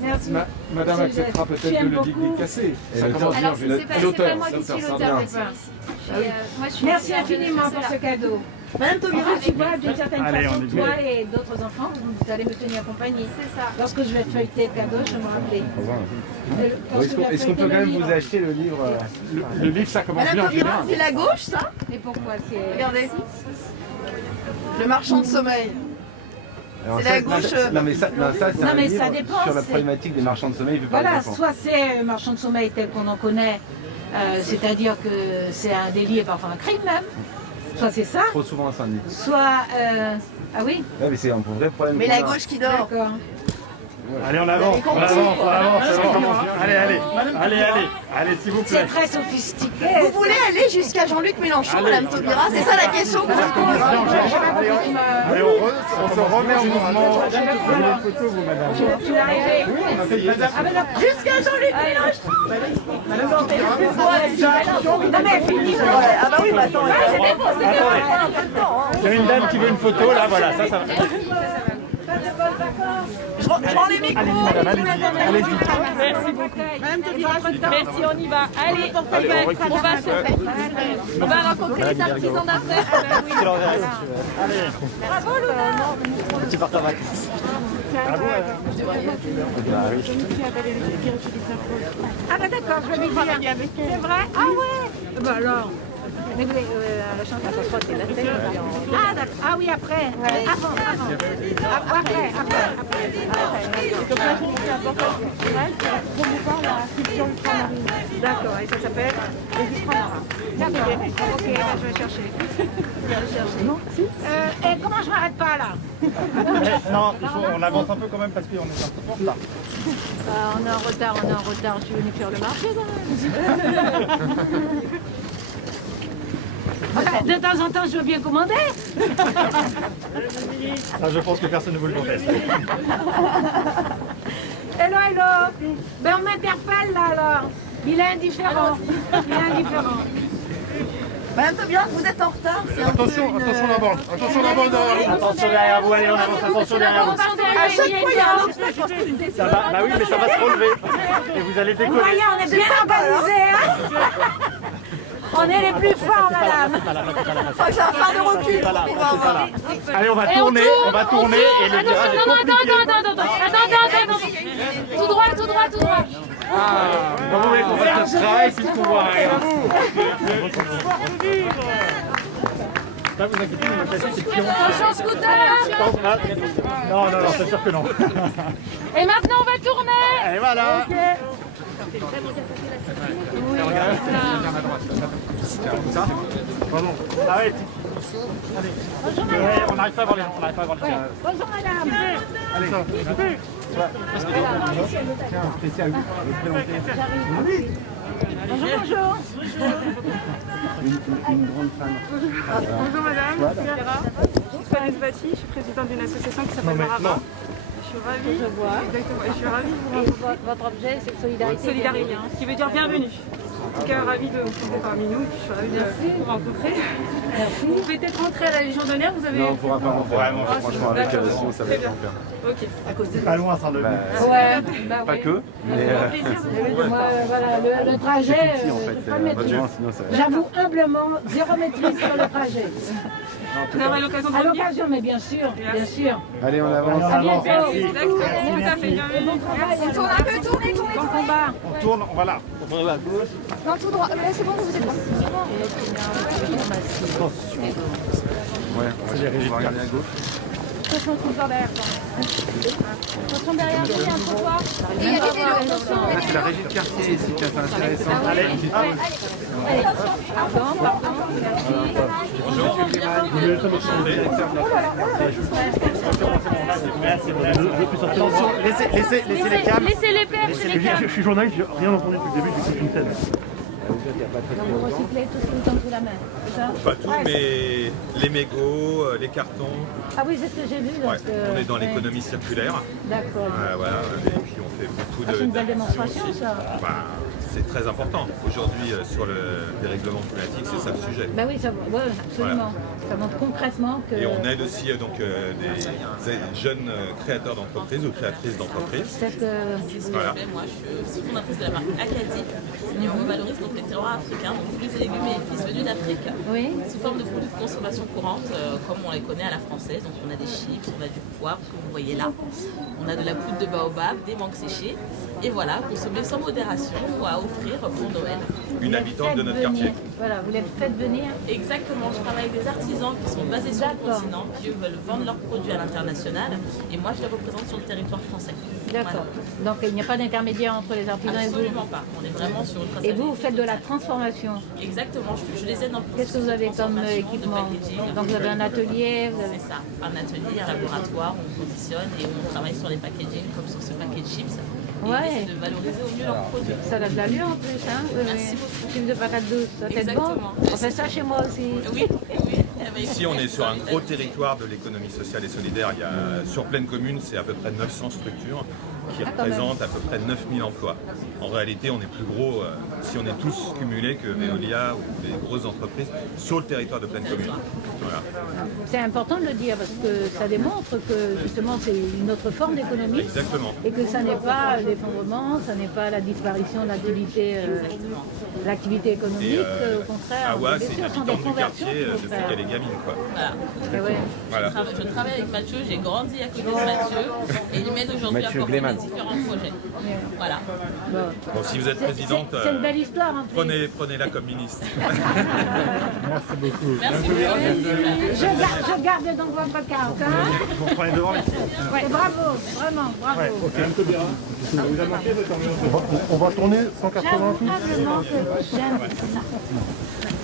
Merci. Madame acceptera peut-être de le dédicacer. Ça commence bien en Alors, général. c'est pas moi qui suis l'auteur de celui-ci. Merci infiniment pour ce cadeau. Madame Taubira, Tu vois, d'une certaine façon, toi et d'autres enfants, vous allez me tenir compagnie. C'est ça. Lorsque je vais feuilleter le cadeau, je vais me rappeler. Est-ce qu'on peut quand même vous acheter le livre Le livre, ça commence Madame bien en Taubira, général. c'est la gauche, ça? Mais pourquoi c'est... Regardez. Le marchand de sommeil. C'est la gauche. Non mais ça c'est un mais livre ça dépend, sur la c'est- problématique des marchands de sommeil vu par les Voilà, enfants. soit c'est marchand de sommeil tel qu'on en connaît, c'est-à-dire que c'est un délit et parfois un crime même, soit c'est ça, Trop souvent à Saint-Denis. soit... ah oui, Ouais, mais c'est un vrai problème. Mais qu'on la a. gauche qui dort. d'accord. Allez, on avance, on avance, on avance. Allez, s'il vous C'est plaît. très sophistiqué. Vous voulez aller jusqu'à Jean-Luc Mélenchon, Madame Taubira? C'est ça la question que je vous pose. Allez, on se remet en mouvement. Vous voulez une photo, vous, madame? Tu l'as arrivé. Jusqu'à Jean-Luc Mélenchon. Non mais finis. Ah bah oui, bah attends. Il y a une dame qui veut une photo, là, voilà, ça va. Je rends les micros. Allez-y. Merci beaucoup. Merci, on y va. Allez, on va rencontrer les artisans d'affaires. Bravo, Luna. Petit partage en vacances. Ah bah d'accord, je vais lui dire. C'est vrai? Ah ouais. Bah alors. Mais la chance, ça se passe, c'est la tête. Ah d'accord. Ah oui, après. Avant. Après. D'accord, et ça s'appelle les ultramarins. D'accord, ok, là, je vais chercher. Et comment je m'arrête pas là? Non, on avance un peu quand même parce qu'on est un peu en retard. On est en retard. Je suis venue faire le marché quand même. De temps en temps, je veux bien commander. Ça, je pense que personne ne vous le conteste. Hello. Ben on m'interpelle là alors. Il est indifférent. Madame Taubira, vous êtes en retard. C'est un peu Attention une... là-bas. Attention là-bas derrière. Attention derrière vous, allez, on avance, attention derrière vous. À chaque fois, il y a un obstacle quand je fais une décision. Ça va, bah oui, mais ça va se relever. Et vous allez Vous décoller. voyez, on est bien organisés. Hein. On est les plus forts, madame. Faut que j'ai un phare de recul pour pouvoir voir. Allez, on va tourner et le virage est compliqué. Attends. Tout droit. Ah, bon, vous voulez qu'on fasse notre travail puis de pouvoir rien. Là, vous inquiétez, mais votre c'est pion. Non, c'est sûr que non. Et maintenant, on va tourner. Et voilà. Ça pardon. Ah ouais, allez. Ouais, on n'arrive pas à voir les gens, Bonjour, madame. Allez, tiens, spécial, vous présenter. Bonjour. Une grande fan. Bonjour madame, je suis Fanès Bati, je suis présidente d'une association qui s'appelle Marava. Je suis ravie. Exactement, et je suis ravie de vous rencontrer. Votre objet, c'est solidarité. Solidarité, ce qui veut dire bienvenue. En tout cas, ravi de vous trouver parmi nous. Je suis ravie de vous rencontrer. Vous pouvez peut-être rentrer à la Légion d'honneur. Vous avez... Non, on ne pourra pas rentrer. Vraiment, franchement, avec sinon ça va être l'enfer. Ok. C'est pas loin, Saint-Denis. Pas que, mais... Voilà, le trajet, Petit, en fait, sinon ça va. j'avoue humblement, zéro maîtrise sur le trajet. Vous aurez l'occasion de À revenir. l'occasion, mais bien sûr, bien sûr. Allez, on avance. À bientôt. Merci, tout à fait. Bon combat, On tourne un peu, tournez. bon combat. On tourne, voilà. On va à gauche. Non, tout droit. Là, c'est bon, vous êtes bon. Ouais, on va regarder à gauche. Attention, trottoir derrière. Attention derrière vous, il y a un trottoir. Et il y a des vélos, attention. Ah, c'est la régie de quartier ici qui est intéressant. Allez, Allez, pardon, merci. Attention, laissez les câbles. Laissez les pères, laissez les câbles. Je suis journaliste, j'ai rien entendu depuis le début, j'ai fait une scène. Vous recyclez tout ce qui vous tombe sous la main, c'est ça? Pas tout, mais les mégots, les cartons. Ah oui, c'est ce que j'ai vu. Donc, On est dans l'économie circulaire. D'accord. Voilà, et puis on fait beaucoup Ah, de... c'est une belle démonstration, ça. Bah, c'est très important. Aujourd'hui, sur le dérèglement climatique, c'est ça le sujet. Bah oui, ça, ouais, absolument. Ça montre concrètement que... Et on aide aussi des jeunes créateurs d'entreprises ou créatrices d'entreprises. Voilà. Moi, je suis fondatrice de la marque Acadie et on valorise donc les terroirs africains, donc fruits et légumes et épices venus d'Afrique, sous forme de produits de consommation courante, comme on les connaît à la française. Donc on a des chips, on a du poivre que vous voyez là, on a de la poudre de baobab, des mangues séchées, et voilà, consommer sans modération ou à offrir pour Noël. Une habitante de notre quartier. Voilà, vous les faites venir. Exactement, je travaille avec des artisans qui sont basés sur le continent, qui eux veulent vendre leurs produits à l'international, et moi je les représente sur le territoire français. D'accord. Donc il n'y a pas d'intermédiaire entre les artisans et vous? Absolument pas, on est vraiment sur une traçabilité. Et vous faites de la transformation? Exactement, je les aide dans le Qu'est-ce que vous avez comme équipement? Donc vous avez un atelier? C'est ça, un atelier, un laboratoire, on positionne et on travaille sur les packaging comme sur ce paquet de chips. Et on essaie de valoriser au mieux leurs produits. Ça a de l'allure en plus, hein? Merci beaucoup. Chips de patate douce, ça peut être bon. On fait ça chez moi aussi. Oui, oui. Ici, on est sur un gros territoire de l'économie sociale et solidaire. Il y a, sur Plaine Commune, c'est à peu près 900 structures qui représentent à peu près 9000 emplois. En réalité, on est plus gros, si on est tous cumulés, que Veolia ou les grosses entreprises sur le territoire de Plaine Commune. Voilà. C'est important de le dire parce que ça démontre que justement c'est une autre forme d'économie. Exactement. Et que ça n'est pas l'effondrement, ça n'est pas la disparition de l'activité économique. Au contraire, Awa, bien c'est sûr, une ce sont des habitante du conversions quartier qu'il faut depuis faire. qu'elle est gamine. Quoi. Voilà. Voilà. Je travaille avec Mathieu, j'ai grandi à côté de Mathieu et il m'aide aujourd'hui à porter les différents projets. Voilà. Bon, si vous êtes présidente, C'est une belle histoire. Hein, prenez-la comme ministre. Merci beaucoup. Merci beaucoup. Je garde donc votre carte. Hein. Vous prenez devant ici. Ouais, bravo, vraiment, bravo. Ouais, ok. On va tourner 180 J'avoue humblement que j'aime ça.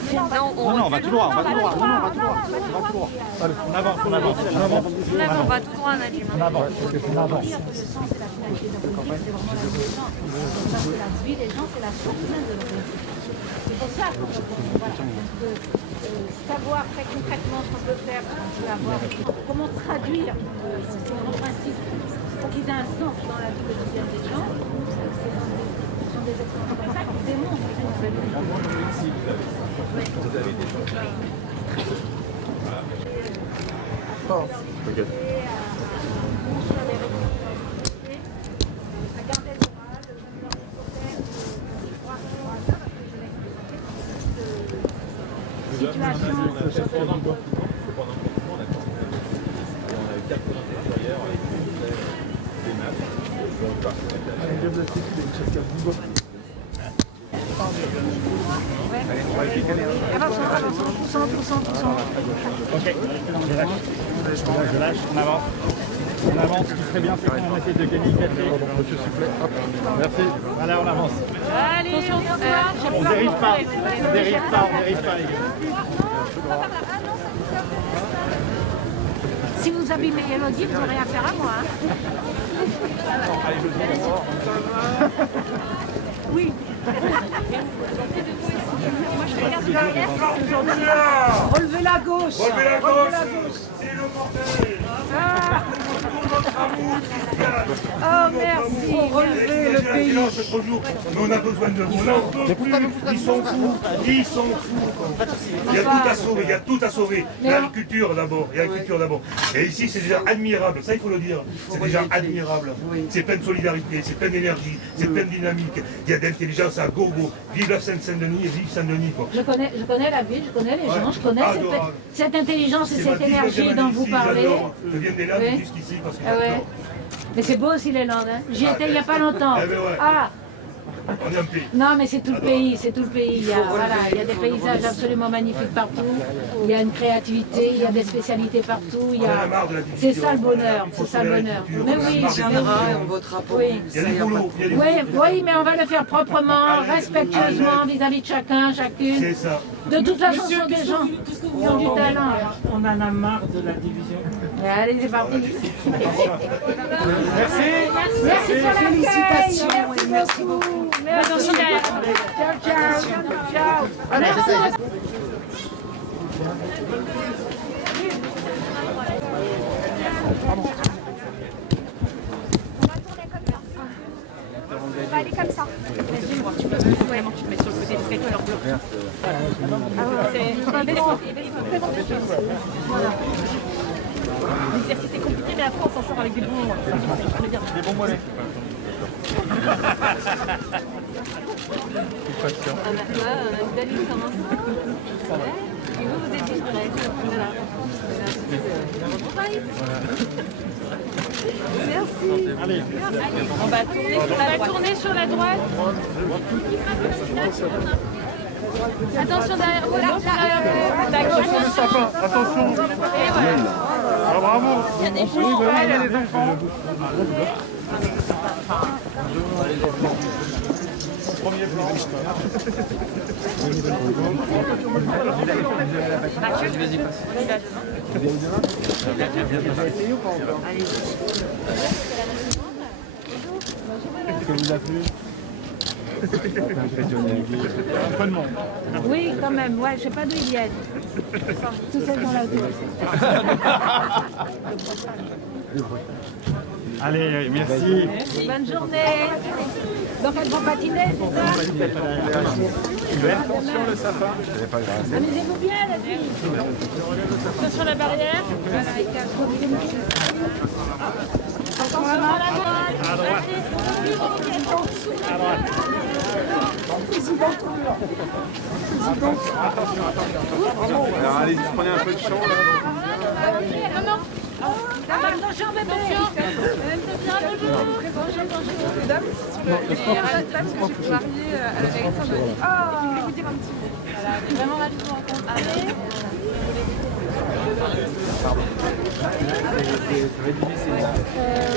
Non, on va tout droit, on va tout droit. Non, on va tout droit. Allez, on avance, on avance, on avance. On va tout droit, Nadim. On avance, ok, on avance. Dire que le sang, c'est la finalité de notre vie, c'est vraiment la vie des gens. Donc ça, c'est la vie des gens, c'est la source même de notre vie. C'est pour ça qu'on peut savoir très concrètement ce qu'on peut faire, on peut avoir, comment traduire ces grands principes pour qu'ils aient un sens dans la vie quotidienne des gens. Ce sont des exemples comme ça qui démontrent qu'ils ont fait des Vous avez des choses. Ok. Ok, je lâche, on avance. On avance, ce qui serait bien, c'est qu'on essaie de gagner le café. Monsieur Soufflet, hop. Merci. Voilà, on avance. Allez, On dérive pas, on dérive pas, on dérive pas, les gars. Si vous abîmez Elodie, vous n'aurez affaire à moi. Allez, je dis Oui. Relevez la gauche. Relevez la gauche. C'est le mortel. votre amour, Christiane. Oh, merci. Relever le pays. Mais on a besoin de vous. Ils sont fous. Ils sont fous. Il y a tout à sauver. Il y a tout à sauver. L'agriculture d'abord. Et ici, c'est déjà admirable. Ça, il faut le dire. C'est déjà admirable. C'est plein de solidarité, c'est plein d'énergie, c'est plein de dynamique. Il y a d'intelligence à gogo. Vive la Seine-Saint-Denis et vive Saint-Denis. Je connais la ville, je connais les gens, je connais cette intelligence et cette énergie dont vous parlez. Je viens des Landes jusqu'ici parce que j'adore. Mais c'est beau aussi les Landes. Hein. J'y étais il n'y a pas longtemps. Ah. On est un pays. Non, mais c'est tout le pays, c'est tout le pays. Il y a des paysages absolument magnifiques partout. Il y a une créativité, il y a des spécialités partout. C'est ça le bonheur, c'est ça le bonheur. Mais oui, on votera pour. Oui. Il y a du boulot. Oui, mais on va le faire proprement, respectueusement vis-à-vis de chacun, chacune. C'est ça. De toute façon, ce sont des gens qui ont du talent. On en a marre de la division. Allez, c'est parti. Merci pour l'accueil. Félicitations et merci beaucoup. Attention derrière. Ciao. Allez, On va aller comme ça. Vas-y, moi, tu peux vraiment tu te mets sur le côté parce qu'avec leur bloc. L'exercice est compliqué, mais après on s'en sort avec des bons. Des bons mollets. Daline commence. Et vous êtes discret. Voilà. Merci. Allez. On va tourner sur la droite. Attention derrière vous, là. Attention. Ah, bravo. Il y a des gens. Il y a des enfants. Premier plan. Vas-y, passe. Est-ce que vous a plu? Un peu de monde. Oui, quand même. Ouais, je sais pas d'où ils viennent. Tout ça dans la tour. Allez, merci. Bonne journée. Donc elles vont patiner, c'est ça? Attention le sapin. Amusez-vous bien, la fille. Attention la barrière. Attention à la droite. À droite. À droite. Attention. Alors allez, prenez un peu de champ là. Attention, bébé. Mesdames, je suis mariée à la mairie de Saint-Denis. Je voulais vous dire un petit mot. Voilà, vraiment ravie de vous rencontrer.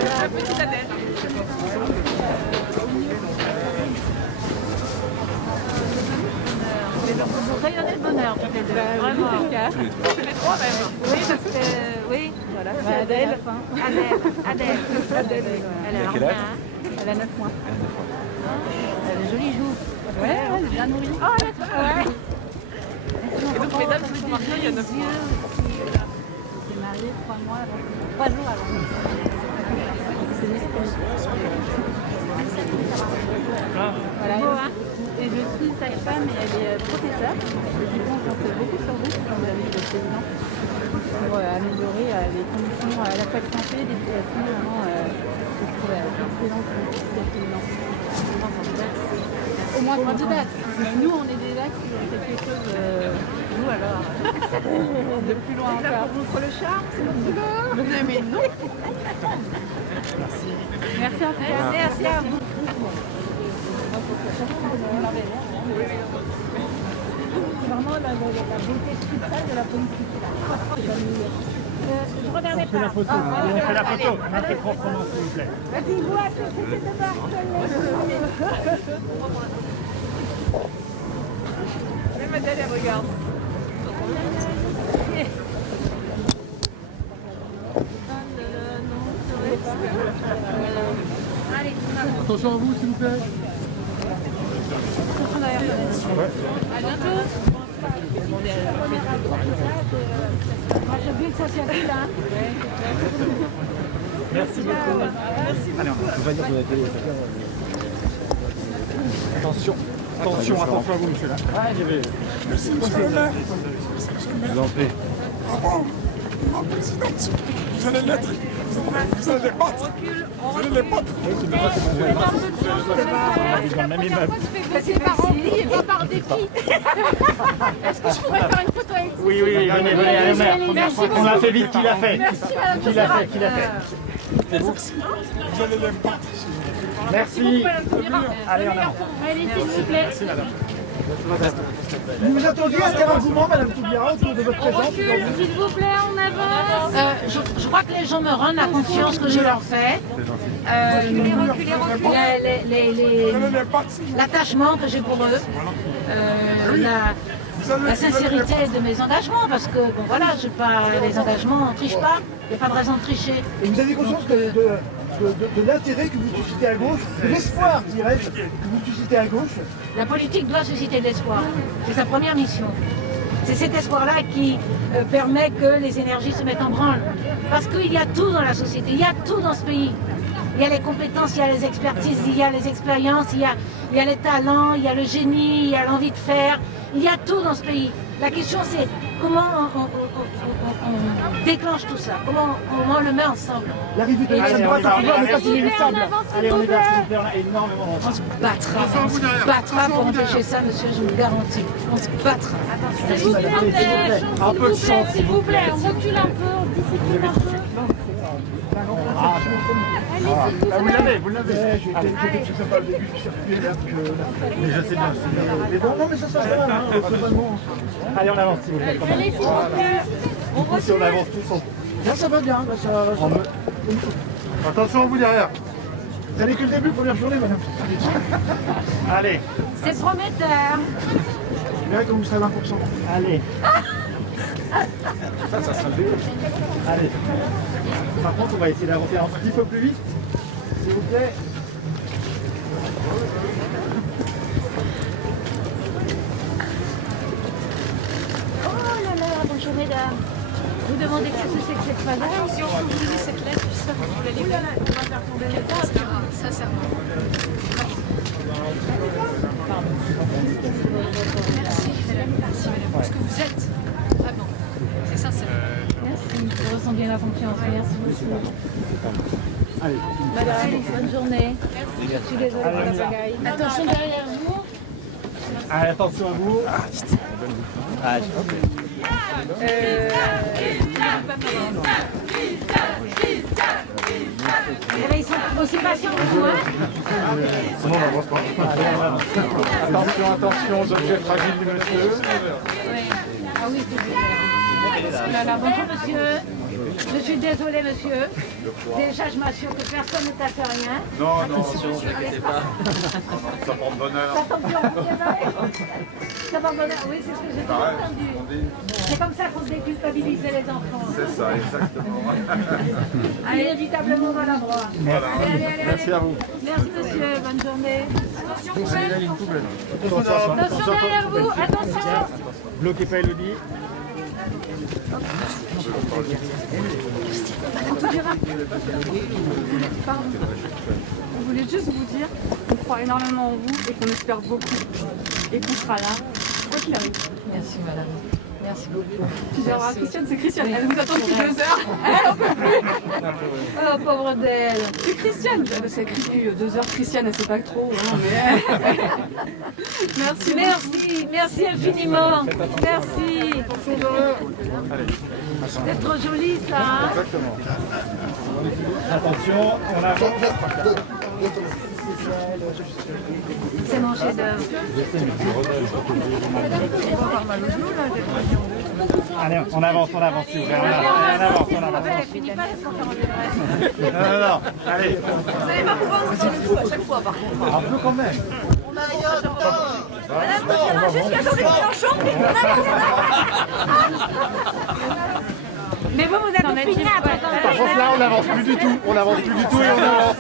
La petite Adèle. Vous rayonnez le bonheur, toutes les deux. Vraiment. Les trois même. Oui, parce que, oui, voilà, c'est Adèle. Adèle. Elle a quel âge? Elle a 9 mois. Elle a des jolies joues. Ouais, elle est bien nourrie. Oh, elle est Et donc, mesdames, je suis mariée il y a 9 mois. Je suis mariée 3 mois avant. 3 jours avant. Voilà. Et je suis sage-femme et elle est professeure. Et du coup, on compte beaucoup sur vous, comme l'a dit le président, pour améliorer les conditions à la fois de santé, d'éducation, vraiment, je trouve excellente Au moins candidate. Nous, on est déjà qui ont quelque chose. Nous, alors. De plus loin encore. Pour montrer le charme, c'est notre boulot. Mais non. Merci à vous. Merci à vous. Vraiment la beauté spirituelle de la politique. Je regardais pas. On fait la photo. On fait la photo. Montrez proprement, s'il vous plaît. Vas-y, vois ce que c'était de Barcelone. Même Adèle, elle regarde. Allez, Attention à vous, s'il vous plaît. à bientôt. Moi, j'ai vu que ça s'est vu là. Merci beaucoup. Allez, on va dire que vous avez attention, attention à vous, monsieur là. Ah, j'y vais. Merci, monsieur le maire. Je vous en prie. Avant, ma présidente, vous allez l'être. Vous allez les battre. Vous allez les battre. Même immeuble. C'est par Henri et pas par dépit. Est-ce que je pourrais faire une photo avec vous? Oui, venez, allez, maire. On l'a fait vite, qui l'a fait? Merci, madame. Qui l'a fait? C'est vous? Vous allez les battre. Merci. Allez, en avant. Allez, s'il vous plaît. Merci, madame. Vous vous attendiez à quel engouement, Madame Toubira, autour de votre présence aujourd'hui? S'il vous plaît, on avance. Je crois que les gens me rendent la confiance que je leur fais. L'attachement que j'ai pour eux. La sincérité de mes engagements, parce que bon voilà, les engagements, on ne triche pas, il n'y a pas de raison de tricher. Et vous avez conscience de l'intérêt que vous suscitez à gauche, de l'espoir, dirais-je, que vous suscitez à gauche? La politique doit susciter de l'espoir. C'est sa première mission. C'est cet espoir-là qui permet que les énergies se mettent en branle. Parce qu'il y a tout dans la société, il y a tout dans ce pays. Il y a les compétences, il y a les expertises, il y a les expériences, il y a les talents, il y a le génie, il y a l'envie de faire. Il y a tout dans ce pays. La question c'est comment on déclenche tout ça, comment on le met ensemble. L'arrivée de l'extrême droite à pouvoir n'est pas inéluctable. Allez, on est là, s'il vous plaît, on a énormément. On se battra pour empêcher ça, monsieur, je vous le garantis. On se battra. S'il vous plaît, Un peu de chance, s'il vous plaît, on recule un peu, on discipline un peu. Vous l'avez. J'étais plus sympa au début, je suis reculé là. Mais je sais bien. Mais bon, non, mais ça sert à rien, vraiment. Allez, on avance, s'il vous plaît. Allez, s'il vous plaît. Si on avance tous, Là, ça va bien, là, ça va. attention à vous derrière. Vous n'allez que le début, première journée, madame. Allez. C'est prometteur. Vous verrez comme vous serez 20%. Allez. Ça sera le début. Allez. Par contre, on va essayer d'avancer un petit peu plus vite, s'il vous plaît. Oh là là, bonjour mesdames. Vous demandez qu'est-ce que c'est que cette page? Si on peut vous donner cette lettre, j'espère que vous la lirez. On va faire tomber les tasses, sincèrement. Merci madame, pour ce que vous êtes. Vraiment, c'est sincère. Merci, je ressens bien la confiance. Merci beaucoup. Allez. Madame, bonne journée. Je suis désolée pour la bagaille. Attention derrière vous. Allez, attention à vous. Allez. Ils sont aussi patients que vous, hein? Sinon, on n'avance pas. Attention aux objets fragiles du monsieur. Oui. Ah oui, c'est là. Bonjour monsieur. Je suis désolée monsieur. Déjà je m'assure que personne ne t'a fait rien. Non, ne vous inquiétez pas. Ça porte bonheur. Ça porte bonheur. Ça porte bonheur, oui, c'est ce que j'ai entendu. C'est comme ça qu'on déculpabilise les enfants. C'est ça, exactement. Inévitablement dans la droite. Allez. Merci à vous. Merci monsieur, bonne journée. Attention derrière vous, attention. Bloquez pas Elodie. Pardon. On voulait juste vous dire qu'on croit énormément en vous et qu'on espère beaucoup. Et qu'on sera là, quoi qu'il arrive. Merci madame. Merci beaucoup. Puis j'ai remarqué Christiane, c'est Christiane, elle nous attend depuis 2 heures. Elle en peut plus. Oh pauvre d'elle. C'est Christiane, parce qu'elle crie depuis 2 heures. Christiane, elle sait pas trop. Hein, mais... Merci infiniment. Merci. C'est trop joli ça. Hein? Exactement. Attention, on avance. C'est mon chef-d'œuvre. Allez, on avance, s'il vous plaît. On avance. Finis pas laisse-moi faire Non. Allez. Vous n'allez pas pouvoir nous faire le coup à chaque fois, par contre. Un peu quand même. Madame Taubira, jusqu'à Jean-Luc Mélenchon. Mais vous êtes opiniâtre. Par contre, là, on n'avance plus du tout. On n'avance plus du tout et on avance.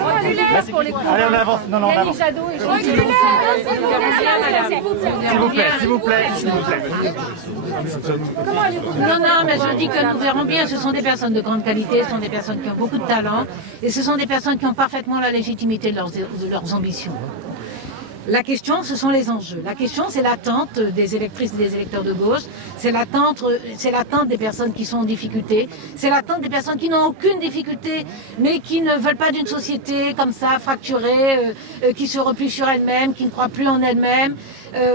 Reculez pour les coups. Allez, on avance. Non, on avance. Reculez. S'il vous plaît, s'il vous plaît, s'il vous plaît. Non, mais je dis que nous verrons bien, ce sont des personnes de grande qualité, ce sont des personnes qui ont beaucoup de talent, et ce sont des personnes qui ont parfaitement la légitimité de leurs ambitions. La question, ce sont les enjeux. La question, c'est l'attente des électrices et des électeurs de gauche, c'est l'attente des personnes qui sont en difficulté, c'est l'attente des personnes qui n'ont aucune difficulté, mais qui ne veulent pas d'une société comme ça, fracturée, qui se replie sur elle-même, qui ne croit plus en elle-même.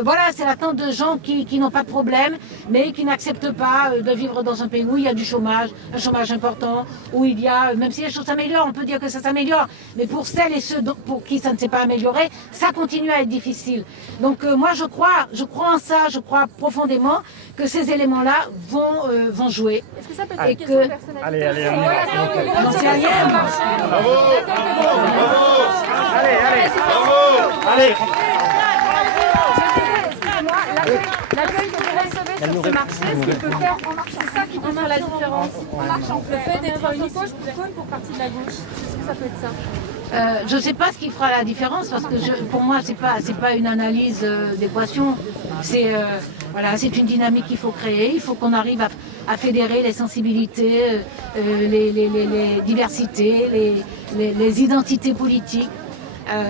Voilà, c'est l'attente de gens qui n'ont pas de problème, mais qui n'acceptent pas de vivre dans un pays où il y a du chômage, un chômage important, où il y a, même si les choses s'améliorent, on peut dire que ça s'améliore, mais pour celles et ceux pour qui ça ne s'est pas amélioré, ça continue à être difficile. Donc moi je crois en ça, je crois profondément que ces éléments-là vont jouer. Est-ce que ça peut être une question personnelle? Allez, on y va. J'en sais rien. Bravo. Allez. L'accueil que vous recevez sur ce marché, ce qu'il peut faire en marchant, c'est ça qui peut faire la différence. En marchant, le fait d'être une icône pour partie de la gauche, est-ce que ça peut être ça? Je ne sais pas ce qui fera la différence parce que pour moi c'est pas une analyse d'équation. C'est une dynamique qu'il faut créer. Il faut qu'on arrive à fédérer les sensibilités, les diversités, les identités politiques.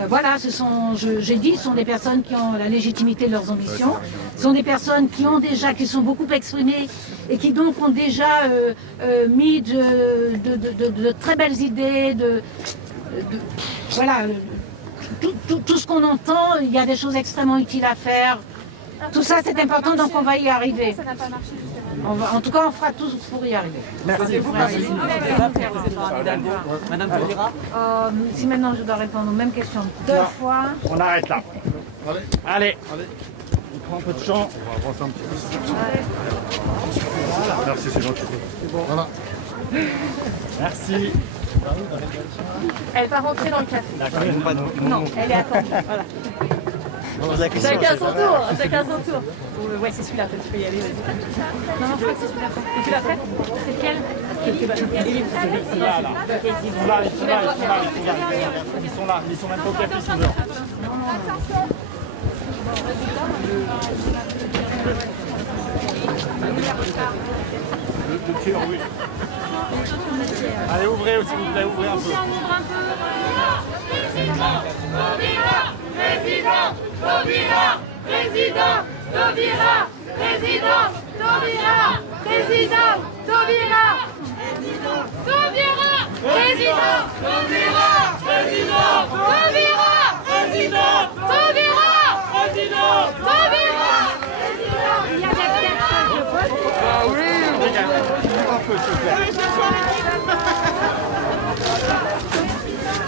Voilà, ce sont des personnes qui ont la légitimité de leurs ambitions. Ce sont des personnes qui sont beaucoup exprimées et qui donc ont déjà mis de très belles idées, voilà, tout ce qu'on entend, il y a des choses extrêmement utiles à faire. Tout ça, c'est important, donc on va y arriver. Ça n'a pas marché jusqu'à En tout cas, on fera tout pour y arriver. Merci. Madame Taubira. Si maintenant je dois répondre aux mêmes questions 2 fois... On arrête là. Allez. On prend un peu de champ. On va avancer un petit peu. Voilà. Merci, c'est gentil. Voilà. Merci. Elle va rentrer dans le café. Non, elle est attendue. Voilà. Chacun son tour. Ouais, c'est celui-là, tu peux y aller. Non, je crois que c'est celui-là. C'est celui-là après? C'est lequel? Ils sont là, ils sont même pas au café, ils sont dehors. Le cœur, oui. Allez, ouvrez s'il vous plaît, ouvrez un peu.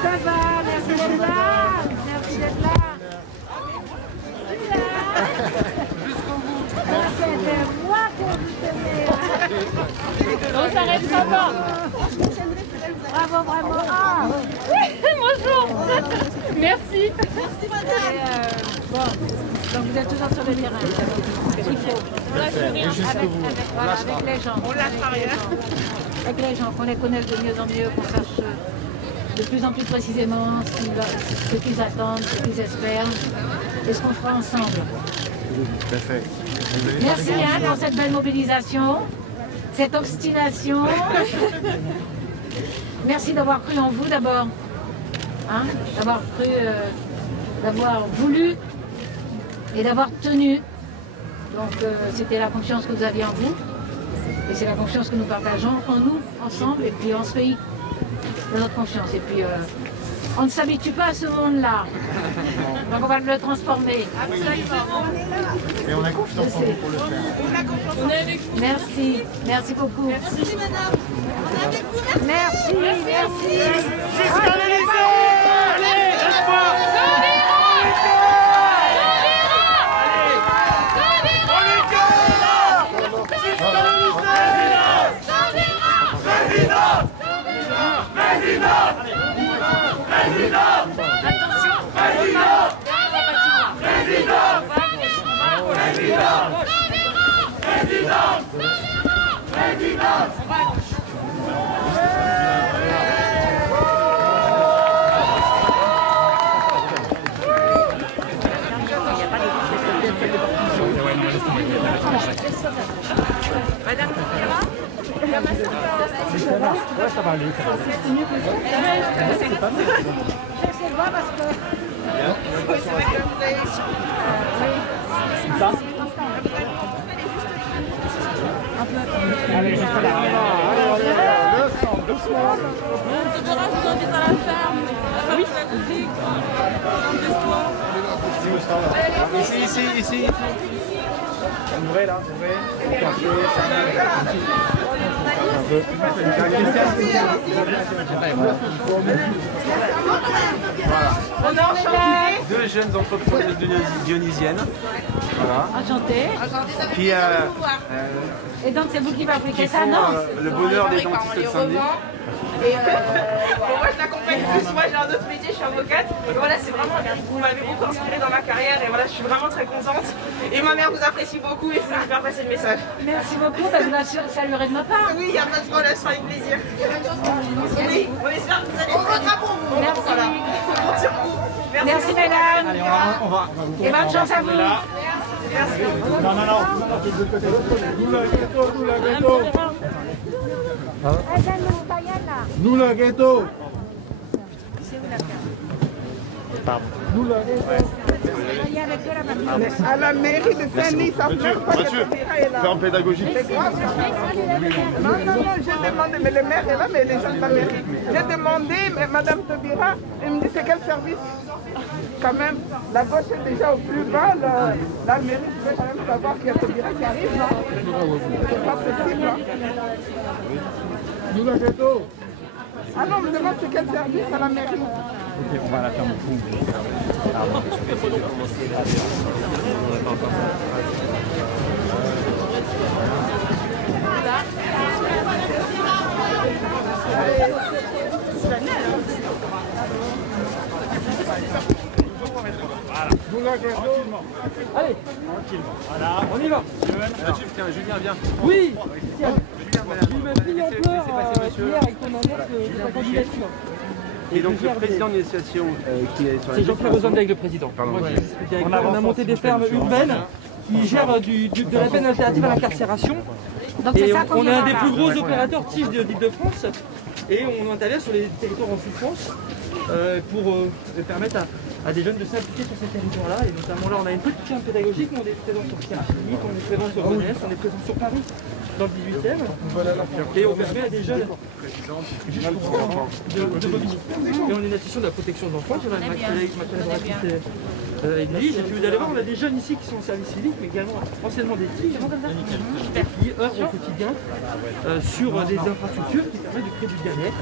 Ça va, merci d'être là. Merci d'être là. Jusqu'au bout. C'est moi que vous tenez. On s'arrête pas. Bravo, bravo. Ah. Bonjour. Merci. Merci madame. Bon, donc vous êtes toujours sur le terrain. Il faut. Avec les gens. On lâche rien. Avec les gens, qu'on les connaisse de mieux en mieux, qu'on sache de plus en plus précisément ce qu'ils attendent, ce qu'ils espèrent et ce qu'on fera ensemble. Tout à fait. Merci pour cette belle mobilisation, cette obstination. Merci d'avoir cru en vous d'abord, d'avoir cru, d'avoir voulu et d'avoir tenu. Donc c'était la confiance que vous aviez en vous et c'est la confiance que nous partageons en nous, ensemble et puis en ce pays, de notre confiance. Et puis on ne s'habitue pas à ce monde-là, donc on va le transformer. Et on a confiance en vous pour le faire. On est avec vous. Merci, merci beaucoup. Merci madame. On est avec vous. Merci. Merci. Jusqu'à l'Élysée. Allez, laisse-moi. Président Madame Taubira, Ouais, ça va aller. c'est pas mal. Je sais pas parce que... Oui, c'est vrai que vous avez... Ça Allez, juste là. Allez, doucement. Taubira, je vous invite à la ferme. La ferme pédagogique. Ici. Ouvrez là, ouvrez. Cachez, Voilà. Deux jeunes entrepreneuses dionysiennes. Voilà. Enchantée. Qui, Et donc c'est vous qui fabriquez qui ça, font non le bonheur des dentistes de Saint-Denis. Et bon, moi je l'accompagne plus, moi j'ai un autre métier, je suis avocate. Et voilà, c'est vraiment, vous m'avez beaucoup inspiré dans ma carrière et voilà, je suis vraiment très contente. Et ma mère vous apprécie beaucoup et je voulais lui faire passer le message. Merci beaucoup, bah, je vous saluerai de ma part. Oui, il n'y a pas de problème, c'est avec plaisir. Oui, on espère que vous allez très bien pour vous. Merci. Voilà. On compte sur vous. Merci mesdames. Allez, on va. Et bonne chance à vous. Merci. Non. Nous la ghetto. Nous la ghetto. Pardon. Nous la ghetto. À la mairie de Saint-Denis, ça pleure pas que Taubira est là. Ferme pédagogique. C'est grave. Non, j'ai demandé, mais le maire est là, mais les gens de la mairie. J'ai demandé, mais Madame Taubira, elle me dit c'est quel service? Quand même, la gauche est déjà au plus bas, la mairie devait quand même savoir qu'il y a Taubira qui arrive, non? C'est pas possible, hein? Nous la ghetto. Ah non, on me demande c'est quel service à la mairie? Ok, on va la fermer. Allez, tranquillement. Voilà, on y va. Tiens, Julien, viens. Oui. Il m'a pris en pleurs hier avec ton annonce de ta candidature. Et donc le président de l'association qui est sur la... C'est Jean-Pierre Rosende avec le président. Moi, je discute avec lui. On a monté des fermes urbaines qui gèrent de la peine alternative à l'incarcération. Et on est un des plus gros opérateurs TIF d'Île-de-France. Et on intervient sur les territoires en souffrance pour permettre à des jeunes de s'impliquer sur ces territoires-là. Et notamment là, on a une petite ferme pédagogique, on est présent sur Carchinique, on est présent sur Gonesse, on est présent sur Paris, dans le 18e. Et on permet à des jeunes de mobilité. Et on est une association de la protection de l'enfance. Ma collègue Edwige, et puis vous allez voir, on a des jeunes ici qui sont en service civique, mais également anciennement des filles, qui œuvrent au quotidien sur des infrastructures qui permettent de créer du bien-être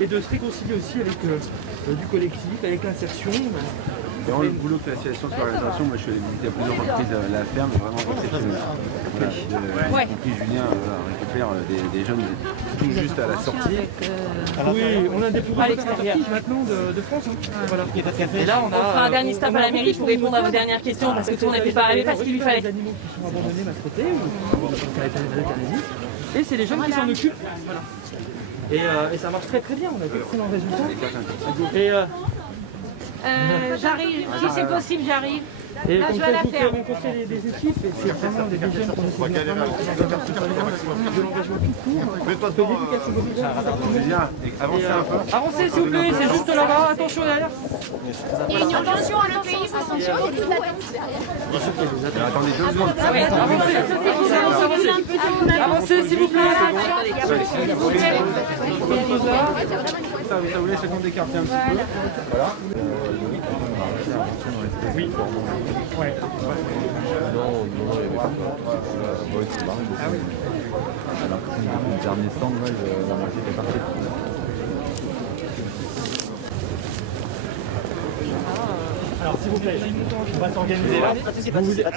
et de se réconcilier aussi avec du collectif, avec l'insertion. C'est vraiment le boulot que l'association sur l'organisation. Moi, je suis allé visiter à plusieurs reprises la ferme, vraiment exceptionnel. Voilà, y compris Julien récupère des jeunes tout juste à la sortie. Oui, on a des plus gros opérateurs maintenant de France. Voilà. Et là, on fera un dernier stop à la mairie pour répondre à vos dernières questions parce que tout le monde n'était pas arrivé parce qu'il lui fallait. Les animaux qui sont abandonnés, maltraités, et c'est les jeunes qui s'en occupent. Voilà. Et ça marche très très bien, on a d'excellents résultats. J'arrive, si c'est possible, j'arrive. Et Là, comme je ça, vais la vous faire. pouvez rencontrer des équipes, et c'est vraiment des jeunes qu'on essaie de mettre en œuvre, de l'engagement tout court, de l'éducation de Julien, avancez un peu. Avancez s'il vous plaît, c'est juste là-bas, attention derrière. Il y a une urgence dans le pays, attention, il y a toute l'attente. Attendez 2 secondes. Avancez s'il vous plaît. Ça vous laisse le temps d'écarter un petit peu. Voilà. Oui. Ouais. Ah oui. Alors que le dernier stand, la moitié était parfaite. Alors s'il vous plaît, on va s'organiser là.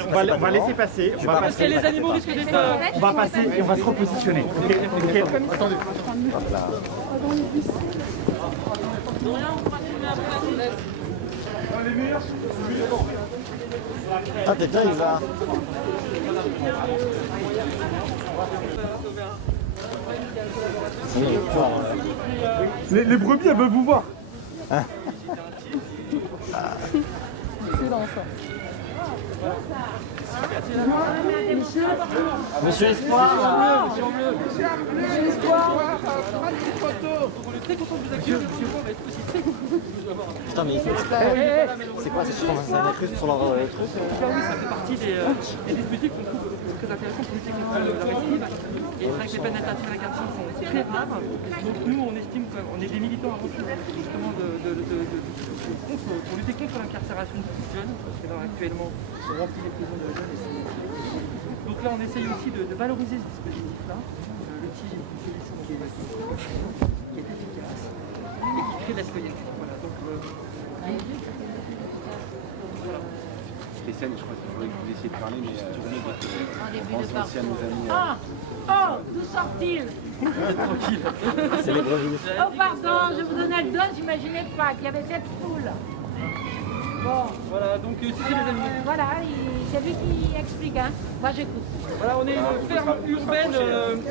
On va laisser passer. On va passer. Parce que les animaux risquent d'être... On va passer et on va se repositionner. Ok. Attendez. Hop là. Ah, déjà il va. Les brebis, elles veulent vous voir. Monsieur Espoir. Monsieur Espoir. On est très content de vous accueillir. On va être aussi très content de vous avoir. Putain, mais il fait exprès. C'est quoi, c'est un incruste sur leur truc? Oui, ça fait partie des dispositifs qu'on trouve très intéressants pour lutter contre la récidive. Et c'est vrai que les peines d'interdit à la carte sont très graves. Donc nous, on estime qu'on est des militants à refuser justement pour lutter contre l'incarcération de petits jeunes, parce que là, actuellement, ils sont remplis les prisons de jeunes. Donc là, on essaye aussi de valoriser ce dispositif-là. L'outil est une solution qui est efficace et qui crée de la citoyenneté. Voilà, donc, voilà. Christiane, je crois qu'il faudrait que vous essayiez de parler, mais début on de pense aussi à nos amis. Oh, d'où sort-il? Tranquille. C'est les brebis. Oh pardon, je vous donnais le dos, j'imaginais pas qu'il y avait cette foule. Bon. Voilà, donc c'est les amis. Voilà, c'est lui qui explique, hein. Moi j'écoute. Voilà, on est une ferme urbaine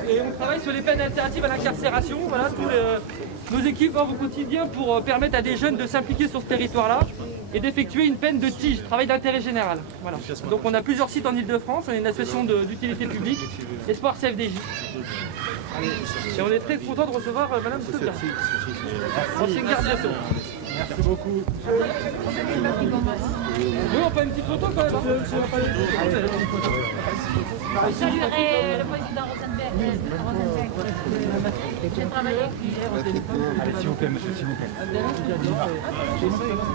et on travaille sur les peines alternatives à l'incarcération. Voilà, nos équipes œuvrent au quotidien pour permettre à des jeunes de s'impliquer sur ce territoire-là et d'effectuer une peine de TIG, travail d'intérêt général. Voilà. Donc on a plusieurs sites en Ile-de-France, on est une association d'utilité publique, Espoir CFDJ. Et on est très content de recevoir Madame Taubira, ancienne garde des Sceaux. Merci beaucoup. Oui, on fait une petite photo quand même. Je saluerai le président Rosenberg. J'ai travaillé avec lui. Allez, s'il vous plaît, monsieur, s'il vous plaît.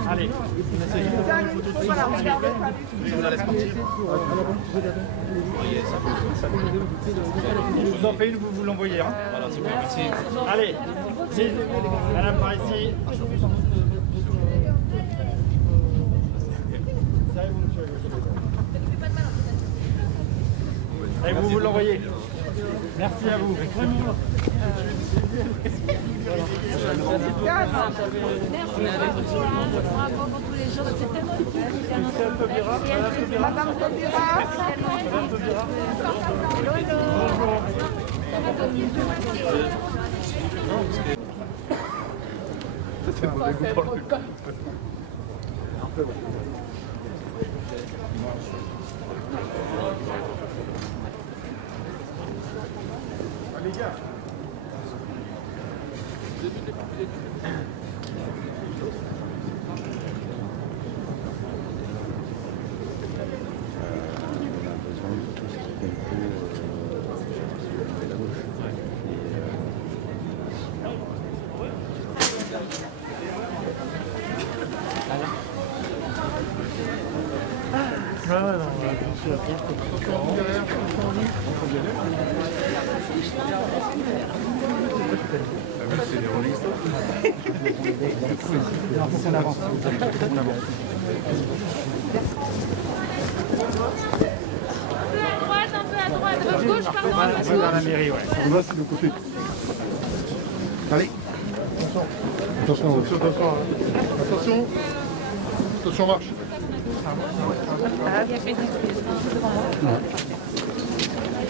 Allez, Vous allez sortir. je vous en fais une, vous l'envoyez. Hein. Voilà, c'est bon, merci. Allez, madame par ici. Et vous l'envoyez. Merci à vous. Madame Taubira. C'est mauvais goût pour le coup. Les gars. On avance. Un peu à droite, à gauche, pardon, à gauche. Dans la mairie, ouais. On va, c'est le côté. Allez. Attention, attention. Attention, marche.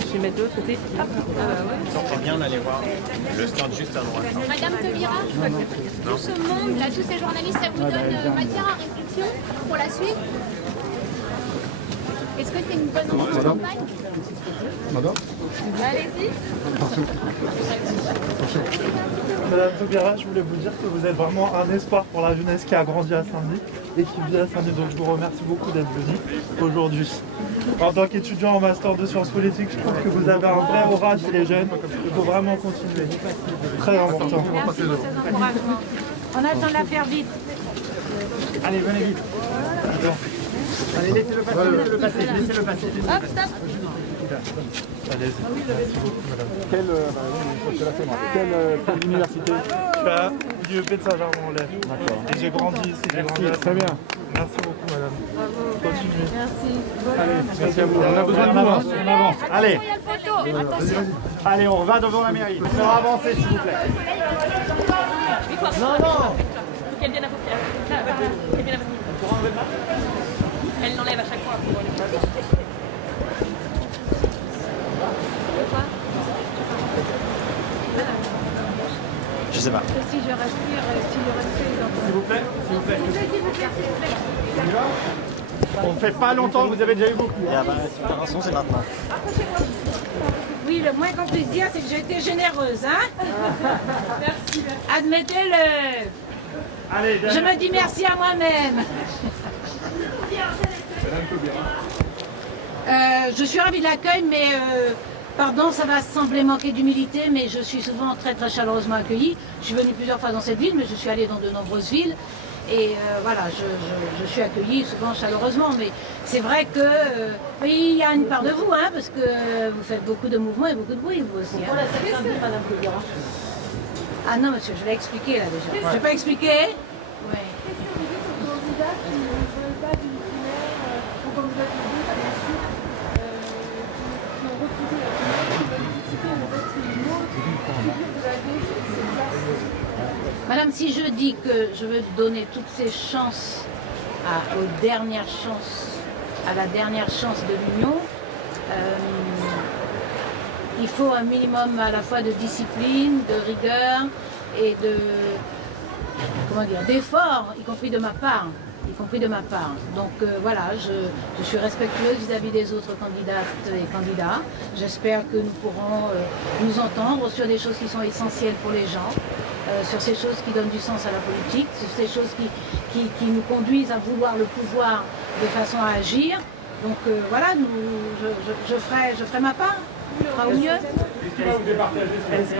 Je vais mettre de l'autre côté. Sortez bien d'aller voir le stand juste à droite. Madame Taubira, tout ce monde, là, tous ces journalistes, ça vous donne matière à réflexion pour la suite? Est-ce que c'est une bonne ambiance de campagne? Madame. Allez-y. Madame Taubira, je voulais vous dire que vous êtes vraiment un espoir pour la jeunesse qui a grandi à Saint-Denis et qui vit à Saint-Denis. Donc je vous remercie beaucoup d'être venu aujourd'hui. En tant qu'étudiant en master de sciences politiques, je trouve que vous avez un vrai aura chez les jeunes. Il faut vraiment continuer. Très important. Merci pour ces encouragements. On attend de la faire vite. Allez, venez vite. Allez, laissez-le passer, laissez-le passer. Hop, stop. Allez-y. Merci beaucoup, madame. Quelle université? Je suis à l'UEP de Saint-Germain-en-Laye. D'accord. Et j'ai grandi ici, j'ai grandi à Très bien. Merci beaucoup, madame. Continuez. Merci. Allez, merci à vous. On a besoin de vous, hein. On avance. Allez. Allez, on va devant la mairie. On va avancer, s'il vous plaît. Non, non. Faut qu'elle vienne à qu'elle vienne Elle l'enlève à chaque fois. sais pas. Si je respire, si je respire, S'il vous plaît, s'il vous plaît. s'il vous plaît. On ne fait pas longtemps, vous avez déjà eu beaucoup. Et bah, l'intervention, c'est maintenant. Oui, le moins qu'on puisse dire, c'est que j'ai été généreuse, hein. Admettez-le. Allez, Je me dis merci à moi-même. Je suis ravie de l'accueil, mais pardon, ça va sembler manquer d'humilité, mais je suis souvent très très chaleureusement accueillie. Je suis venue plusieurs fois dans cette ville, mais je suis allée dans de nombreuses villes. Et voilà, je suis accueillie souvent chaleureusement, mais c'est vrai que oui, il y a une part de vous, hein, parce que vous faites beaucoup de mouvements et beaucoup de bruit, vous aussi. Hein. Madame Taubira. Ah non, monsieur, je l'ai expliqué là déjà. Je n'ai pas expliqué? Oui. Madame, si je dis que je veux donner toutes ces chances aux dernières chances, à la dernière chance de l'Union, il faut un minimum à la fois de discipline, de rigueur et de, comment dire, d'effort, y compris de ma part. Donc voilà, je suis respectueuse vis-à-vis des autres candidates et candidats. J'espère que nous pourrons nous entendre sur des choses qui sont essentielles pour les gens, sur ces choses qui donnent du sens à la politique, sur ces choses qui nous conduisent à vouloir le pouvoir de façon à agir. Donc voilà, je ferai ma part. Au mieux.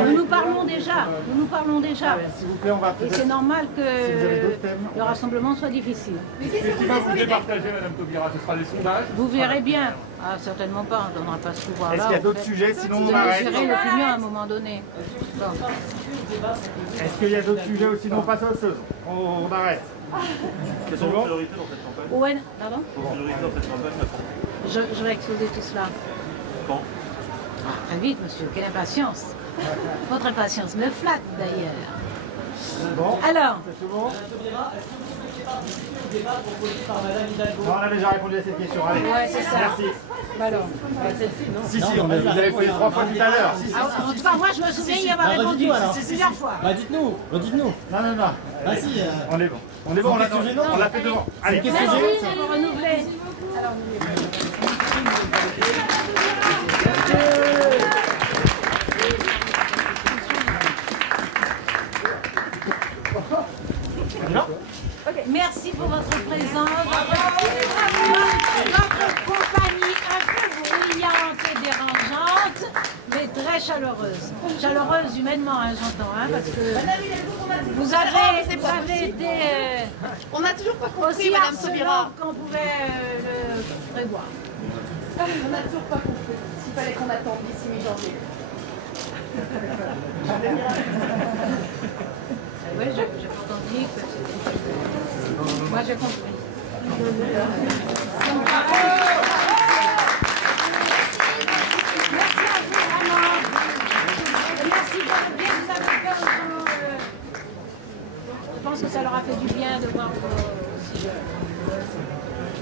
Nous nous parlons déjà. S'il vous plaît, on va Et c'est normal que le rassemblement soit difficile. Qu'est-ce qui va vous départager, Madame Taubira? Ce sera les sondages? Vous verrez bien. Ah, certainement pas, on ne donnera pas ce pouvoir-là. Est-ce qu'il y a d'autres sujets? Sinon, on arrête. Vous verrez l'opinion à un moment donné. Bon. Est-ce qu'il y a d'autres sujets ou sinon on passe à autre chose? On arrête. Quelles sont vos priorités dans cette campagne? Owen, pardon? Vos priorités dans cette campagne maintenant? Je vais exposer tout cela. Quand? Ah, très vite, monsieur, quelle impatience. Votre impatience me flatte d'ailleurs. Bon. Alors, C'est tout bon? Non, on a déjà répondu à cette question. Allez. Ouais, c'est ça. Merci. Alors, Si, vous avez posé 3 fois tout à l'heure. en tout cas, moi, je me souviens y avoir répondu plusieurs fois. Bah dites-nous. Non. Ah si. On est bon. On l'a fait devant. Allez, Merci, vous renouvelez. Alors, merci pour votre présence, votre compagnie un peu bruyante et dérangeante, mais très chaleureuse. Chaleureuse humainement, hein, j'entends, hein, parce que vous avez été On n'a toujours pas compris, aussi Madame harcelant Taubira. qu'on pouvait le prévoir. On n'a toujours pas compris s'il fallait qu'on attende d'ici mi-janvier. Oui, j'ai pourtant dit que c'était... Moi, j'ai compris. Merci à vous, vraiment. Merci pour le bien que vous avez fait aux gens. Je pense que ça leur a fait du bien de voir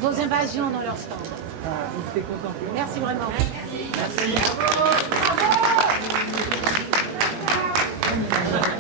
vos invasions dans leur stand. Merci vraiment. Merci.